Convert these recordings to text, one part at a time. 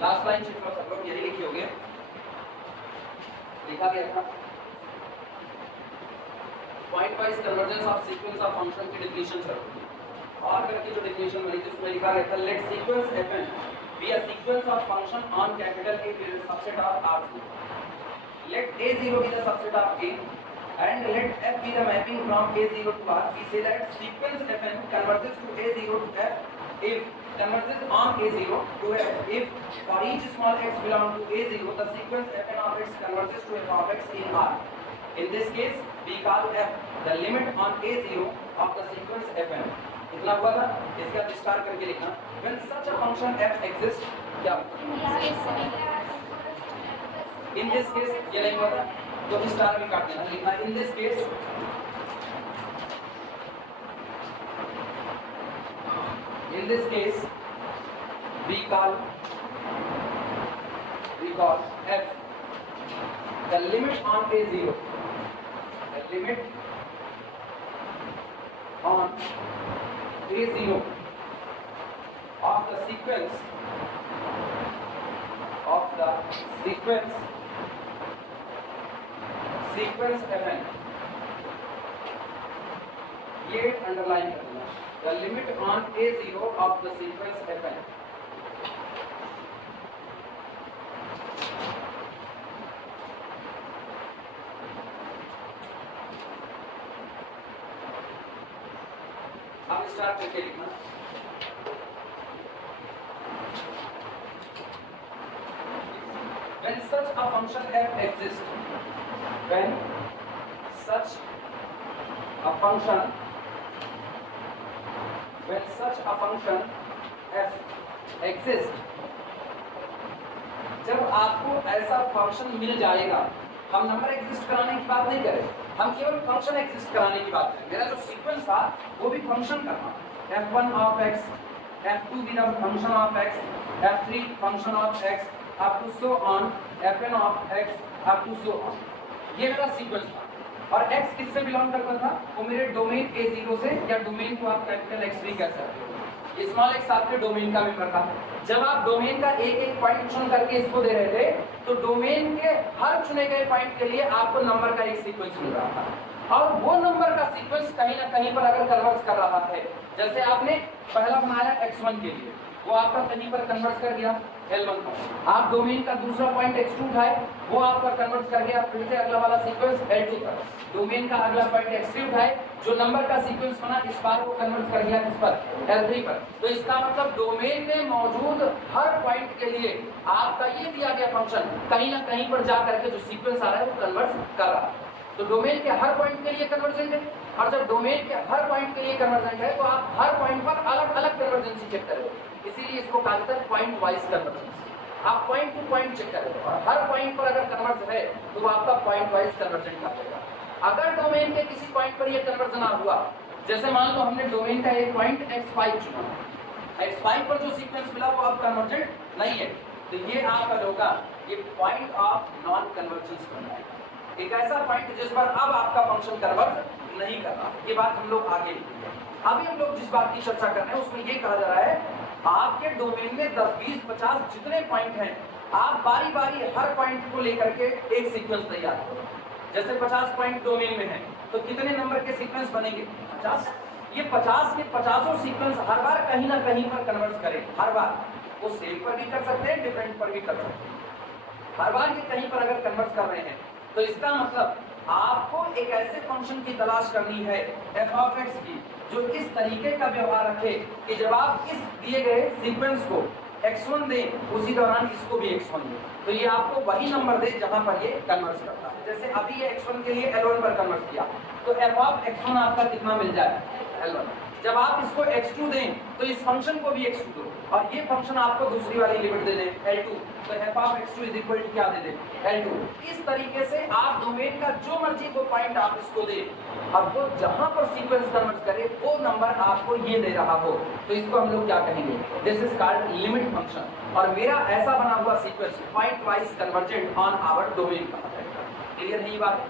Last line sheet पर सब लोग यही लिखे होंगे, लिखा गया था point wise convergence of sequence of function की डेफिनेशन चलो और करके जो डेफिनेशन बनी थी उसमें लिखा गया था let sequence fn be a sequence of function on capital A with subset of R2, let A0 be the subset of A and let F be the mapping from A0 to R. We say that sequence fn converges to A0 to F if converges on A0 to F if for each small x belong to A0 the sequence fn of x converges to f of x in R. In this case we call F the limit on A0 of the sequence fn. इतना हुआ था, इसका विस्तार करके लिखना when such a function f exists क्या in this case ये नहीं हुआ था तो स्टार भी काट देना, लिखना in this case we call f the limit on A0, the limit on A0 of the sequence fn. ये अंडरलाइन कर देना, the limit on A0 of the sequence fn. अब स्टार्ट करके लिखना when such a function f exists, when such a function f exists, जब आपको ऐसा function मिल जाएगा, हम नंबर एग्जिस्ट कराने की बात नहीं करें, हम केवल फंक्शन एग्जिस्ट कराने की बात करें। मेरा जो सीक्वेंस था वो भी फंक्शन करना, f1 of x, f2 be the function of x, f3 function of x up to so on, fn of x up to so on. ये मेरा सीक्वेंस था और x किससे बिलोंग करता था, वो मेरे डोमेन A0 से, या डोमेन को आप कैपिटल X भी कह सकते हो, स्मॉल x आपके डोमेन का मेंबर था। जब आप डोमेन का एक एक पॉइंट चुन करके इसको दे रहे थे तो डोमेन के हर चुने गए पॉइंट के लिए आपको नंबर का एक सीक्वेंस मिल रहा था और वो नंबर का सीक्वेंस कहीं ना कहीं पर अगर कन्वर्ट कर रहा है, जैसे आपने पहला बनाया x1 के लिए, वो आपका कहीं पर कन्वर्ट कर दिया L1 पर, आप डोमेन का दूसरा पॉइंट x2 उठाए, वो आपका कन्वर्ट कर दिया फिर से अगला वाला सीक्वेंस L2 पर, डोमेन का अगला पॉइंट x3 उठाए, जो नंबर का सीक्वेंस बना इस बार वो कन्वर्ट कर दिया इस पर L3 पर। तो इसका मतलब डोमेन में मौजूद हर पॉइंट के लिए आपका ये दिया गया फंक्शन कहीं ना कहीं पर जा करके जो सीक्वेंस आ रहा है वो कन्वर्ट कर रहा है। तो डोमेन के हर पॉइंट के लिए कन्वर्जेंट है और जब डोमेन के हर पॉइंट के लिए कन्वर्जेंट है तो आप हर पॉइंट पर अलग अलग कन्वर्जेंसी चेक करोगे, इसीलिए इसको कहा जाता है पॉइंट वाइज कन्वर्जेंसी। आप पॉइंट टू पॉइंट चेक करोगे और हर पॉइंट पर अगर कन्वर्ज है तो वो आपका पॉइंट वाइज कन्वर्जेंट का होगा। अगर डोमेन के किसी पॉइंट पर ये कन्वर्जन ना हुआ, जैसे मान लो हमने डोमेन का एक पॉइंट x5 चुना, x5 पर जो सीक्वेंस मिला वो अब कन्वर्जेंट नहीं है, तो ये आपका होगा ये पॉइंट ऑफ नॉन कन्वर्जेंस बन जाएगा, एक ऐसा पॉइंट जिस पर अब आपका फंक्शन कन्वर्ज नहीं कर रहा। ये बात हम लोग आगे लिखेंगे। अभी हम लोग जिस बात की चर्चा कर रहे हैं उसमें ये कहा जा रहा है आपके डोमेन में 10, 20, 50 जितने पॉइंट हैं, आप बारी बारी हर पॉइंट को लेकर के एक सीक्वेंस तैयार करो। जैसे 50 पॉइंट डोमेन में है तो कितने नंबर के सीक्वेंस बनेंगे, 50। ये 50 के 50 सीक्वेंस हर बार कहीं ना कहीं पर कन्वर्ट करें, हर बार वो सेम पर भी कर सकते हैं, डिफरेंट पर भी कर सकते हैं, हर बार ये कहीं पर अगर कन्वर्ट कर रहे हैं तो इसका मतलब आपको एक ऐसे फंक्शन की तलाश करनी है f of x की जो इस तरीके का व्यवहार रखे कि जब आप इस दिए गए सीक्वेंस को x1 दें उसी दौरान इसको भी x1 दें, तो ये आपको वही नंबर दे जहां पर ये कन्वर्ट करता है। जैसे अभी ये x1 के लिए L1 पर कन्वर्ट किया तो f of x1 आपका कितना मिल जाए, L1। जब आप इसको x2 दें तो इस फंक्शन को भी x2 दो और ये फंक्शन आपको दूसरी वाली लिमिट दे दें L2, तो f of x2 is equal to क्या दे दें, L2। इस तरीके से आप डोमेन का जो मर्जी को पॉइंट आप इसको दें और वो जहां पर सीक्वेंस कन्वर्ट करे वो नंबर आपको ये दे रहा हो, तो इसको हम लोग क्या कहेंगे, this is called limit function. और मेरा ऐसा बना हुआ sequence point wise convergent on our domain का है। क्लियर है ये बात?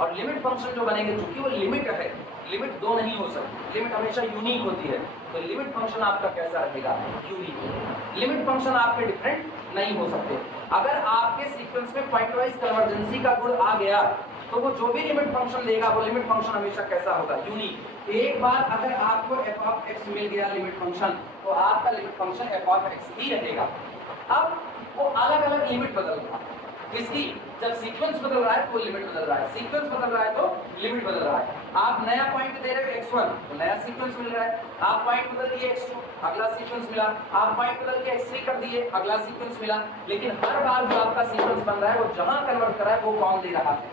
और लिमिट फंक्शन जो बनेंगे क्योंकि वो लिमिट है, लिमिट दो नहीं हो सकती, लिमिट हमेशा यूनिक होती है, तो लिमिट फंक्शन आपका कैसा रहेगा, यूनिक। लिमिट फंक्शन आपके डिफरेंट नहीं हो सकते। अगर आपके सीक्वेंस में पॉइंट वाइज कन्वर्जेंसी का गुण आ गया तो वो जो भी लिमिट फंक्शन देगा वो लिमिट फंक्शन हमेशा कैसा होगा, यूनिक। एक बार अगर आपको f ऑफ x मिल गया लिमिट फंक्शन तो आपका limit function f of x ही रहेगा। अब वो अलग अलग लिमिट बदल रहा है, किसकी, जब सीक्वेंस बदल रहा है तो लिमिट बदल रहा है, सीक्वेंस बदल रहा है तो लिमिट बदल रहा है। आप नया पॉइंट दे रहे हो x1 तो नया सीक्वेंस मिल रहा है, आप पॉइंट बदल दिए x2 अगला सीक्वेंस मिला, आप पॉइंट बदल के x3 कर दिए अगला सीक्वेंस मिला। लेकिन हर बार जो आपका सीक्वेंस बन रहा है वो जहां कन्वर्ट कर रहा है वो कौन दे रहा है,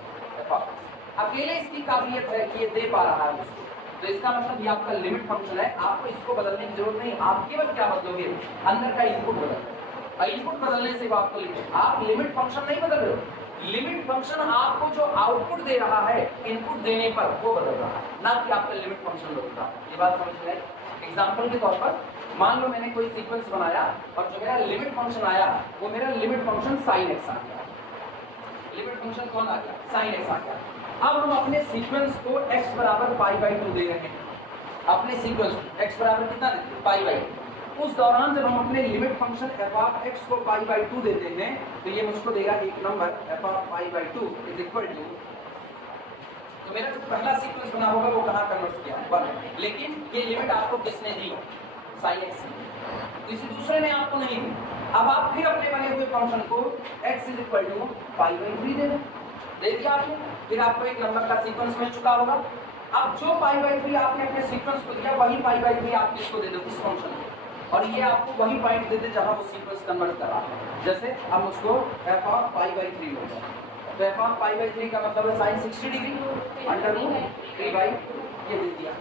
अकेले इसकी काबिलियत है कि ये दे पा रहा है उसको। तो इसका मतलब ये आपका लिमिट फंक्शन है, आपको इसको बदलने की जरूरत नहीं, आप केवल क्या बदलोगे, अंदर का इनपुट बदल, इनपुट बदलने से वो आपको लिमिट, आप लिमिट फंक्शन नहीं बदल रहे हो, लिमिट फंक्शन आपको जो आउटपुट दे रहा है इनपुट देने पर वो बदल रहा है, ना कि आपका लिमिट फंक्शन बदल रहा है। ये बात समझ में आई? एग्जाम्पल के तौर पर मान लो मैंने कोई सीक्वेंस बनाया और जो मेरा लिमिट फंक्शन आया वो मेरा लिमिट फंक्शन sin x आ गया, लिमिट फंक्शन कौन आ गया, sin x आ गया। अब हम अपने सीक्वेंस को x बराबर π/2 दे रहे हैं, अपने सीक्वेंस को x बराबर कितना देते हैं, π/2। उस दौरान जब हम अपने limit function f of x को π/2 देते हैं तो ये मुझको देगा एक number f of π/2 is equal to, तो मेरा जो पहला सीक्वेंस बना होगा वो कहाँ कन्वर्ट किया 1, लेकिन ये लिमिट आपको किसने दी, sin x ने, किसी दूसरे ने आपको नहीं दी। अब आप फिर अपने बने हुए फंक्शन को x इज इक्वल टू π/3 दे दिया आपने, फिर आपको एक नंबर का सीक्वेंस मिल चुका होगा। अब जो π/3 आपने अपने सीक्वेंस को दिया वही π/3 आप किसको दे दो, इस फंक्शन को, और ये आपको वही पॉइंट दे दे जहां वो सीक्वेंस कन्वर्ट कर रहा है। जैसे अब मुझको f ऑफ π/3 हो गया, तो f ऑफ π/3 का मतलब है sin 60 डिग्री अंडर रूट 3/, ये दे दिया,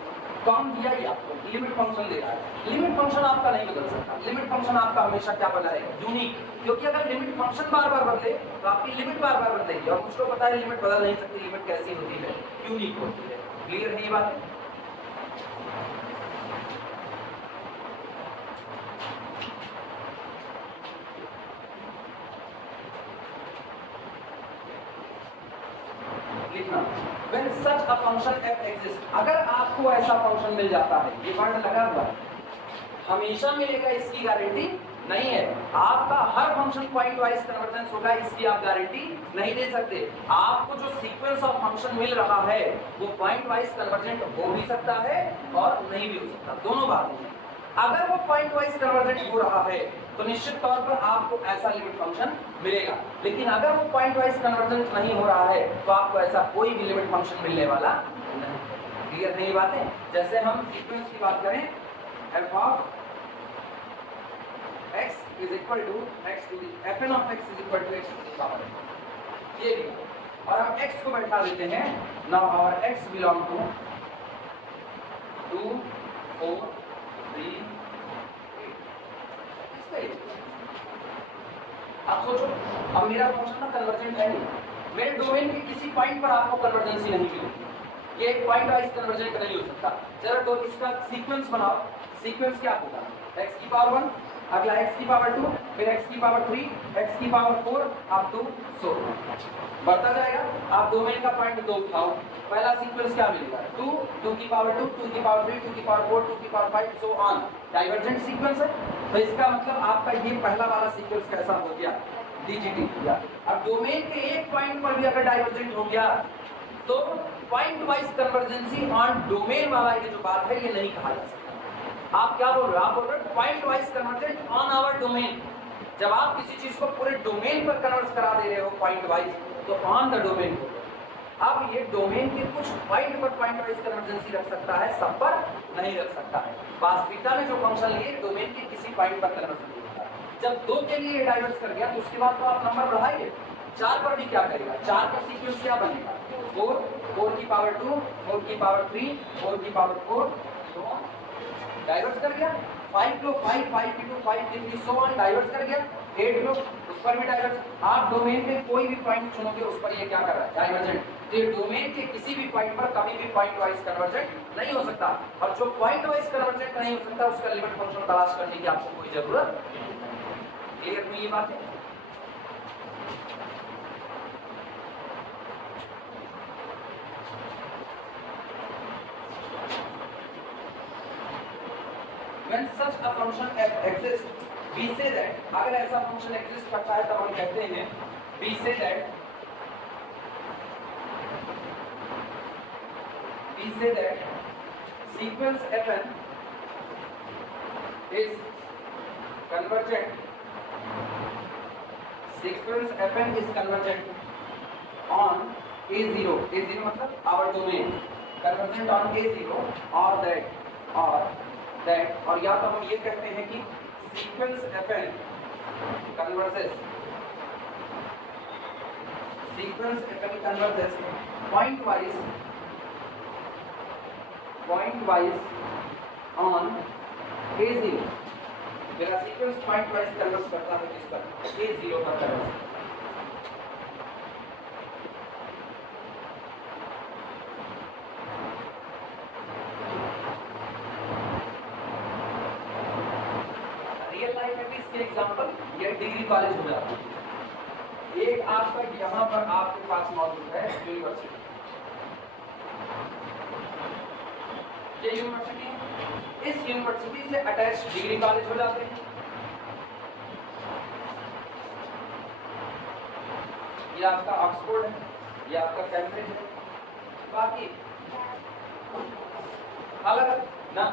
कौन दिया, ये आपको लिमिट फंक्शन दे रहा है। लिमिट फंक्शन आपका नहीं बदल सकता, लिमिट फंक्शन आपका हमेशा क्या बना रहेगा, यूनिक, क्योंकि अगर लिमिट फंक्शन बार बार बदले तो आपकी लिमिट बार बार बदलेगी, और मुझको पता है लिमिट बदल नहीं सकती, लिमिट कैसी होती है, यूनिक होती है। क्लियर है ये बात? लिखना, when such a function f exists, अगर आपको ऐसा फंक्शन मिल जाता है, ये वर्ड लगा हुआ है, हमेशा मिलेगा इसकी गारंटी नहीं है, आपका हर फंक्शन पॉइंट वाइज कन्वर्जेंस होगा इसकी आप गारंटी नहीं दे सकते। आपको जो सीक्वेंस ऑफ फंक्शन मिल रहा है वो पॉइंट वाइज कन्वर्जेंट हो भी सकता है और नहीं भी हो सकता, दोनों बातें हैं। अगर वो पॉइंट वाइज कन्वर्जेंट हो रहा है तो निश्चित तौर पर आपको ऐसा लिमिट फंक्शन मिलेगा, लेकिन अगर वो पॉइंट वाइज कन्वर्जेंट नहीं हो रहा है तो आपको ऐसा कोई भी लिमिट फंक्शन मिलने वाला नहीं। क्लियर है ये बातें? जैसे हम सीक्वेंस की बात करें, f of x is equal to x to the fn of x is equal to x to the power n, ये भी, और हम x को बैठा देते हैं, now our x belong to 2 4 3 8। आप सोचो, अब मेरा फंक्शन ना कन्वर्जेंट है नहीं, मेरे डोमेन के किसी पॉइंट पर आपको कन्वर्जेंसी नहीं मिलेगी, ये एक पॉइंट वाइज कन्वर्जेंट नहीं हो सकता। जरा तो इसका सीक्वेंस बनाओ, सीक्वेंस क्या होगा, x की पावर 1, अगला x की पावर 2, फिर x की पावर 3, x की पावर 4 अप टू सो बढ़ता जाएगा। आप डोमेन का पॉइंट 2 उठाओ, पहला सीक्वेंस क्या मिलेगा, 2, 2 की पावर 2, 2 की पावर 3, 2 की पावर 4, 2 की power 5 so on, divergent sequence है। तो इसका मतलब आपका ये पहला वाला सीक्वेंस कैसा हो गया, डीजीटी हो गया। अब डोमेन के एक पॉइंट पर भी अगर डाइवर्जेंट हो गया तो पॉइंट वाइज कन्वर्जेंसी ऑन डोमेन वाला ये जो बात है ये नहीं कहा जा सकता। आप क्या बोल रहे हो, आप बोल रहे हो point wise convergent on our domain. जब आप किसी चीज को पूरे डोमेन पर कन्वर्ट करा दे रहे हो पॉइंट वाइज तो ऑन द डोमेन हो। अब ये डोमेन के कुछ पॉइंट पर पॉइंट वाइज कन्वर्जेंसी रख सकता है, सब पर नहीं रख सकता है। वास्तविकता में जो फंक्शन लिए डोमेन के किसी पॉइंट पर कन्वर्जेंसी होता है। जब 2 के लिए डाइवर्स कर गया तो उसके बाद तो आप नंबर बढ़ाइए, 4 पर भी क्या करेगा, 4 का सीक्वेंस क्या बनेगा, 4, 4 की पावर 2, 4 की पावर 3, 4 की पावर 4 डाइवर्स कर गया। 5 लो 5, 5 की 2, 5 की 3 सो ऑन डाइवर्स कर गया। 8 लो उस पर भी डाइवर्स। आप डोमेन में कोई भी पॉइंट चुनोगे उस पर ये क्या कर रहा है, डाइवर्जेंट। तो ये डोमेन के किसी भी पॉइंट पर कभी भी पॉइंट वाइज कन्वर्जेंट नहीं हो सकता, और जो पॉइंट वाइज कन्वर्जेंट नहीं हो सकता उसका लिमिट फंक्शन तलाश करने की आपको कोई जरूरत नहीं। क्लियर हुई ये बात है? When such a function f exists, we say that अगर ऐसा फंक्शन एग्जिस्ट करता है तो हम कहते हैं we say that sequence fn is convergent. Sequence fn is convergent on a0. a0 मतलब our domain. Convergent on a0 or that और या तो हम ये कहते हैं कि sequence fn converges point wise on a0. मेरा sequence point wise converge करता है किस पर? a0 पर converge. रियल लाइफ में भी इसके एग्जांपल ये डिग्री कॉलेज हो जाता है। एक आपका यहाँ पर आपके पास मौजूद है यूनिवर्सिटी, ये यूनिवर्सिटी, इस यूनिवर्सिटी से अटैच डिग्री कॉलेज हो जाते हैं। ये आपका ऑक्सफोर्ड है, ये आपका कैम्ब्रिज है, बाकी अलग ना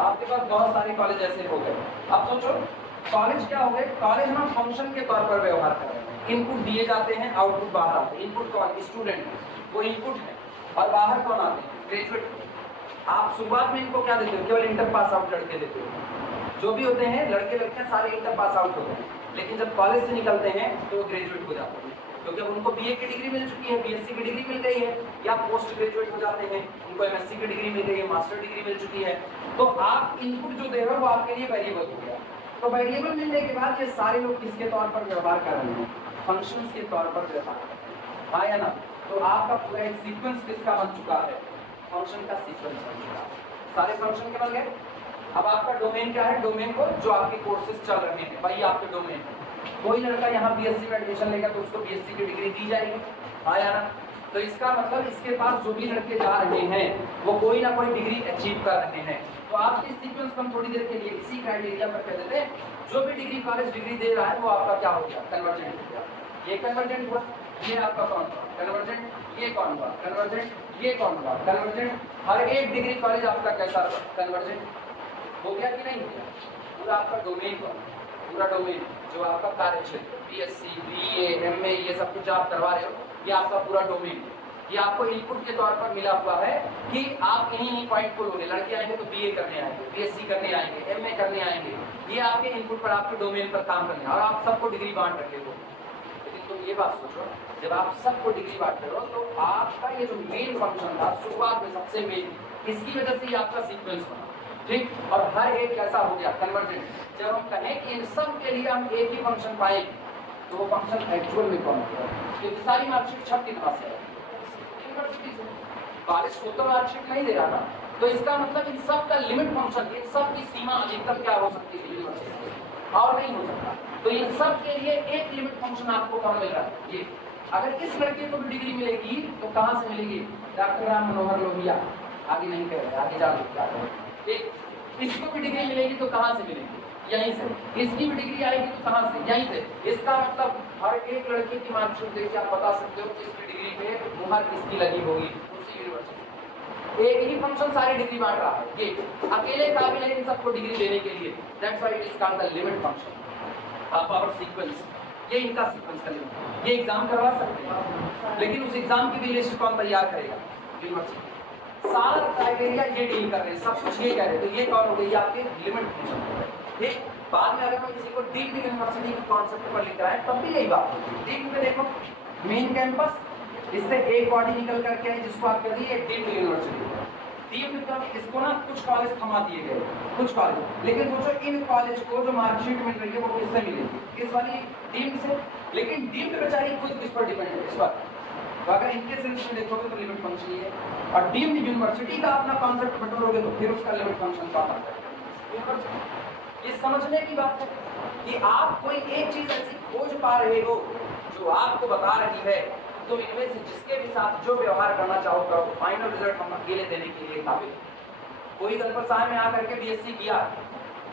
आपके पास बहुत सारे कॉलेज ऐसे हो गए। अब सोचो कॉलेज क्या हो गए? कॉलेज हम फंक्शन के तौर पर व्यवहार कर रहे हैं। इनपुट दिए जाते हैं, आउटपुट बाहर आते हैं। इनपुट कौन? स्टूडेंट, वो इनपुट है, और बाहर कौन आते हैं? ग्रेजुएट। आप शुरुआत में इनको क्या देते हो? केवल इंटर पास आउट लड़के देते हो। जो भी होते हैं लड़के लड़कियां सारे इंटर पास आउट होते हैं, लेकिन जब कॉलेज से निकलते हैं तो वो ग्रेजुएट हो जाते हैं, क्योंकि उनको बीए की डिग्री मिल चुकी है, बीएससी की डिग्री मिल गई है, या पोस्ट ग्रेजुएट हो जाते हैं, उनको एमएससी की डिग्री मिल गई है, मास्टर डिग्री मिल चुकी है। तो आप इनपुट जो दे रहे हो वो आपके लिए वेरिएबल हो गया। तो वेरिएबल मिलने के बाद ये सारे लोग किसके तौर पर व्यवहार कर रहे हैं? फंक्शंस के तौर पर व्यवहार कर रहे हैं, हाँ या ना? तो आपका पूरा एक सीक्वेंस किसका बन चुका है? फंक्शन का सीक्वेंस बन चुका है। सारे फंक्शन के बन गए। अब आपका डोमेन क्या है? डोमेन को जो आपके कोर्सेज चल रहे हैं वही आपके डोमेन है। कोई लड़का यहाँ बीएससी में एडमिशन लेगा तो उसको बीएससी की डिग्री दी जाएगी, हाँ या ना? तो इसका मतलब इसके पास जो भी लड़के जा रहे हैं वो कोई ना कोई डिग्री अचीव कर रहे हैं। तो आप इस सीक्वेंस को हम थोड़ी देर के लिए इसी क्राइटेरिया पर कह देते हैं, जो भी डिग्री कॉलेज डिग्री दे रहा है वो आपका क्या हो गया? कन्वर्जेंट हो गया। ये कन्वर्जेंट हुआ, ये आपका कौन हुआ? कन्वर्जेंट। ये कौन हुआ? कन्वर्जेंट। ये कौन हुआ? कन्वर्जेंट। हर एक डिग्री कॉलेज आपका कैसा हुआ? कन्वर्जेंट हो गया कि नहीं हो गया? पूरा आपका डोमेन का, पूरा डोमेन जो आपका कार्य क्षेत्र, बीएससी, बीए, एमए, ये सब कुछ आप करवा रहे हो, ये आपका पूरा डोमेन। ये आपको इनपुट के तौर पर मिला हुआ है कि आप इन्हीं पॉइंट को लोगे। लड़के आएंगे तो बीए करने आएंगे, बीएससी करने आएंगे, एमए करने आएंगे, ये आपके इनपुट पर, आपके डोमेन पर काम करने, और आप सबको डिग्री बांट रखे हो। लेकिन तुम ये बात सोचो, जब आप सबको डिग्री बांट रहे हो तो आपका ये जो मेन फंक्शन था शुरुआत में सबसे मेन, इसकी वजह से ही आपका सीक्वेंस बना, ठीक? और हर एक कैसा हो गया? कन्वर्जेंट। जब हम कहें कि इन सब के लिए हम एक ही फंक्शन पाएंगे तो वो फंक्शन एक्चुअल में कौन होगा? क्योंकि सारी मार्कशीट छपती कहाँ से है? यूनिवर्सिटी से। कॉलेज को तो मार्कशीट नहीं दे रहा ना, तो इसका मतलब इन सब का लिमिट फंक्शन, इन सब की सीमा अधिकतम क्या हो सकती है? यूनिवर्सिटी, और नहीं हो सकता। तो इन सब के लिए एक लिमिट फंक्शन आपको कहाँ मिल रहा है? ये। अगर इस लड़के को भी डिग्री मिलेगी तो कहाँ से मिलेगी? डॉक्टर राम मनोहर लोहिया, आगे नहीं कह रहे, आगे जा रहे। इसको भी डिग्री मिलेगी तो कहाँ से मिलेगी? यहीं से। इसकी भी डिग्री आएगी तो कहाँ से? यहीं से। इसका मतलब हर एक लड़के की मार्कशीट देख के आप बता सकते हो कि इसकी डिग्री पे मुहर किसकी लगी होगी? उसी यूनिवर्सिटी। एक ही फंक्शन सारी डिग्री बांट रहा है, ये अकेले काबिल है इन सबको डिग्री देने के लिए। That's why it is called the limit function of our sequence. ये इनका सीक्वेंस का लिमिट। ये एग्जाम करवा सकते हैं, लेकिन उस एग्जाम की भी लिस्ट कौन तैयार करेगा? यूनिवर्सिटी। सारा क्राइटेरिया ये डील कर रहे हैं, सब कुछ ये कह रहे हैं। तो ये कौन हो गई? आपके लिमिट फंक्शन। ठीक, बाद में अगर हम किसी को डीम्ड यूनिवर्सिटी के कॉन्सेप्ट पर लिख रहा है तब भी यही बात होगी। डीम्ड में देखो मेन कैंपस, इससे एक बॉडी निकल करके आई जिसको आप कहते हैं डीम्ड यूनिवर्सिटी। डीम्ड का इसको ना कुछ कॉलेज थमा दिए गए, कुछ कॉलेज। लेकिन सोचो इन कॉलेज को जो मार्कशीट मिल रही है वो किससे मिलेगी? किस वाली? डीम्ड से। लेकिन डीम्ड बेचारी खुद किस पर डिपेंड है? इस पर। तो अगर इनके सेंस में देखोगे तो लिमिट फंक्शन ही है, और डीम्ड यूनिवर्सिटी का अपना कॉन्सेप्ट बटोरोगे तो फिर उसका लिमिट फंक्शन का आता है। ये समझने की बात है कि आप कोई एक चीज ऐसी खोज पा रहे हो जो आपको बता रही है, तो इनमें से जिसके भी साथ जो व्यवहार करना चाहो करो, फाइनल रिजल्ट हम अकेले देने के लिए काबिल। कोई गणपत साहब में आकर के बीएससी किया,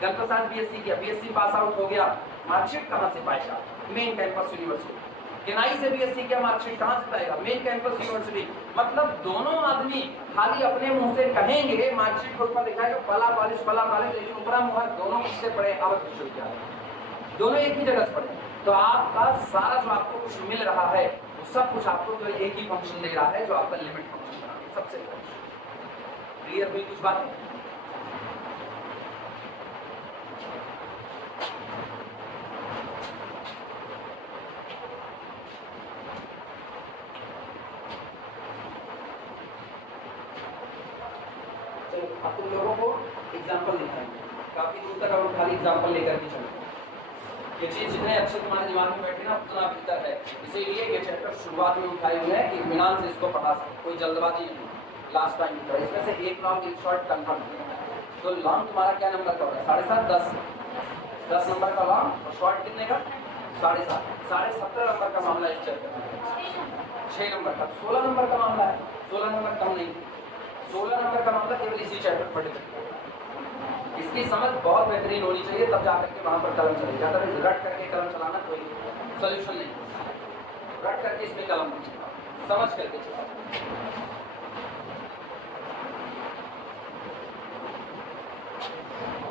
कंप्यूटर साइंस बीएससी किया, बीएससी पास आउट हो गया, मार्कशीट कहाँ से पाएगा? Main campus university. केनाई से बीएससी किया, मार्कशीट कहाँ से पाएगा? Main campus university. मतलब दोनों आदमी खाली अपने मुंह से कहेंगे, मार्कशीट के ऊपर दिखाएगा पला कॉलेज, लेकिन ऊपरा मुहर दोनों किससे पढ़े? अवध विश्वविद्यालय। दोनों एक ही जगह से पढ़े। तो आपका सारा जो आपको कुछ मिल रहा है वो सब कुछ आपको केवल एक ही फंक्शन दे रहा है, जो आपका लिमिट फंक्शन है। सबसे क्लियर हुई कुछ बात? अब तुम लोगों को एग्जाम्पल दिखाएंगे, काफी दूर तक हम खाली एग्जाम्पल लेकर के चलते। ये चीज जितने अच्छे तुम्हारे दिमाग में बैठे ना उतना बेहतर है। इसीलिए ये चैप्टर शुरुआत में उठाए हुए हैं कि इत्मीनान से इसको पढ़ा सके, कोई जल्दबाजी नहीं। लास्ट टाइम की इसमें से एक लॉन्ग एक शॉर्ट कंफर्म। तो लॉन्ग तुम्हारा क्या नंबर का होगा? 7.5 10 नंबर का लॉन्ग, और शॉर्ट कितने का? 7.5 17 नंबर का मामला इस चैप्टर में। 6 नंबर का 16 नंबर का मामला है। 16 नंबर कम नहीं, 16 नंबर का मामला केवल इसी चैप्टर पढ़ सकते। इसकी समझ बहुत बेहतरीन होनी चाहिए, तब जाकर के वहां पर कलम चलेगी। अगर रट करके कलम चलाना कोई सोल्यूशन नहीं। रट करके इसमें कलम नहीं चला, समझ करके चला।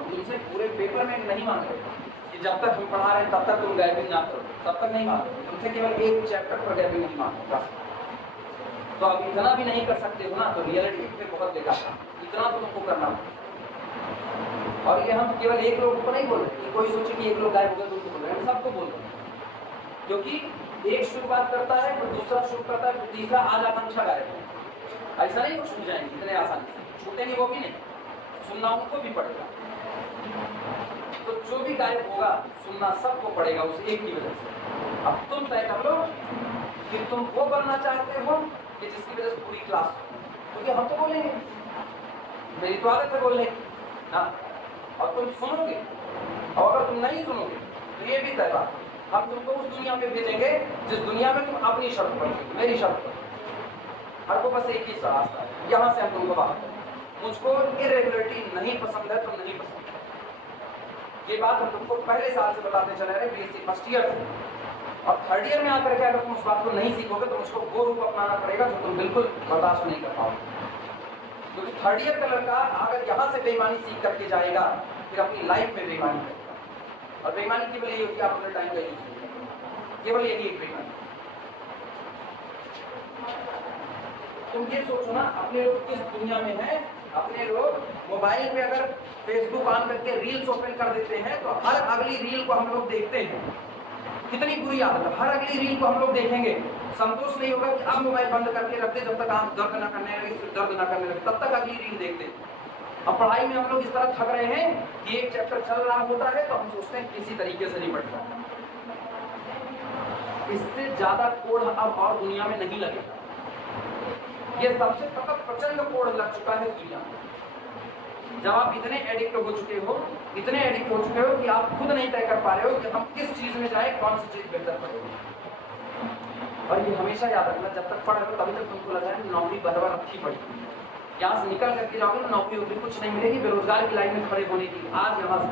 तुमसे पूरे पेपर में नहीं मांग रहे कि जब तक हम पढ़ा रहे हैं तब तक तुम गैपिंग ना करो, तब तक नहीं मांग रहे। तुमसे केवल एक चैप्टर पर गैपिंग नहीं मांग रहे। तो अब इतना भी नहीं कर सकते हो ना, तो रियलिटी पे बहुत बेकार था। इतना तो तुमको करना होगा। और ये हम केवल एक लोगों को नहीं बोल रहे कि कोई सोचे कि एक लोग गायब हो गए तो बोल रहे हैं, हम सबको बोल रहे हैं। क्योंकि एक शुरुआत करता है, फिर दूसरा शुरू करता है, फिर तीसरा, आज आकांक्षा गायब है। ऐसा नहीं वो छूट जाएंगे इतने आसानी से, छूटेंगे वो भी नहीं, सुनना उनको भी पड़ेगा। तो जो भी गायब होगा सुनना सबको पड़ेगा उस एक की वजह से। अब तुम तय कर लो कि तुम वो बनना चाहते हो कि जिसकी वजह से पूरी क्लास, क्योंकि हम तो बोलेंगे, मेरी तो आदत है बोलने की ना, और तुम सुनोगे। और अगर तुम नहीं सुनोगे तो ये भी तय बात, हम तुमको उस दुनिया में भेजेंगे जिस दुनिया में तुम अपनी शर्त पर, मेरी शर्त पर। हर को बस एक ही रास्ता है, यहाँ से हम तुमको बात करें। मुझको इरेगुलरिटी नहीं पसंद है तो नहीं पसंद है। ये बात हम तुमको पहले साल से बताते चले रहे, बीएससी फर्स्ट ईयर से। और थर्ड ईयर में आकर के अगर तुम उस बात को नहीं सीखोगे तो मुझको वो रूप अपनाना पड़ेगा जो तुम बिल्कुल बर्दाश्त नहीं कर पाओगे। क्योंकि थर्ड ईयर का लड़का अगर यहाँ से बेईमानी सीख करके जाएगा फिर अपनी लाइफ में बेईमानी करेगा। और बेईमानी केवल यही होती है, आप अपने टाइम का यूज करेंगे, केवल यही एक बेईमानी। तुम ये सोचो ना, अपने लोग किस दुनिया में है। अपने लोग मोबाइल पे अगर फेसबुक ऑन करके रील्स ओपन कर देते हैं तो हर अगली रील को हम लोग देखते हैं। कितनी बुरी आदत है, हर अगली रील को हम लोग देखेंगे। संतोष नहीं होगा कि अब मोबाइल बंद करके रख दे, जब तक आंख दर्द न करने लगे, फिर दर्द न करने लगे, तब तक अगली रील देखते हैं। अब पढ़ाई में हम लोग इस तरह थक रहे हैं कि एक चैप्टर चल रहा होता है तो हम सोचते हैं किसी तरीके से निपट जाए। इससे ज्यादा कोड़ अब और दुनिया में नहीं लगेगा। ये सबसे प्रचंड कोड़ लग चुका है दुनिया में। जब आप इतने एडिक्ट हो चुके हो, इतने एडिक्ट हो चुके हो कि आप खुद नहीं तय कर पा रहे हो कि हम किस चीज में जाए, कौन सी चीज बेहतर पड़ेगी। और ये हमेशा याद रखना, जब तक पढ़ रहे हो तभी तक तुमको लग रहा है नौकरी बराबर रखी पड़ेगी। यहाँ से निकल करके जाओगे तो नौकरी वोकरी कुछ नहीं मिलेगी, बेरोजगार की लाइन में खड़े होने की। आज यहाँ से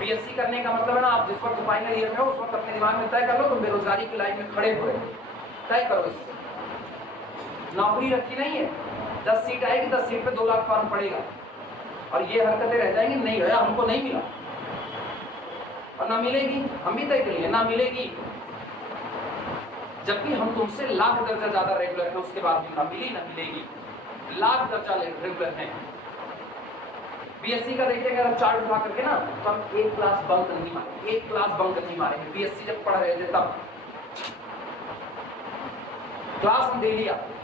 बीएससी करने का मतलब है ना, आप जिस वक्त फाइनल ईयर में हो उस वक्त अपने दिमाग में तय कर लो तुम बेरोजगारी की लाइन में खड़े हो रहे, तय करो इससे। नौकरी रखी नहीं है, 10 सीट आएगी, 10 सीट पे 2 लाख फॉर्म पड़ेगा और ये हरकतें रह जाएंगी, नहीं भैया हमको नहीं मिला और ना मिलेगी, हम भी तय कर लिए ना मिलेगी। जबकि हम तुमसे लाख दर्जा ज्यादा रेगुलर है, उसके बाद भी ना मिली ना मिलेगी, लाख दर्जा रेगुलर है। बीएससी का देखिए अगर चार्ट उठा करके ना तो हम एक क्लास बंक नहीं मारे, एक क्लास बंक नहीं मारे हैं। बीएससी जब पढ़ रहे थे तब क्लास हम डेली आते,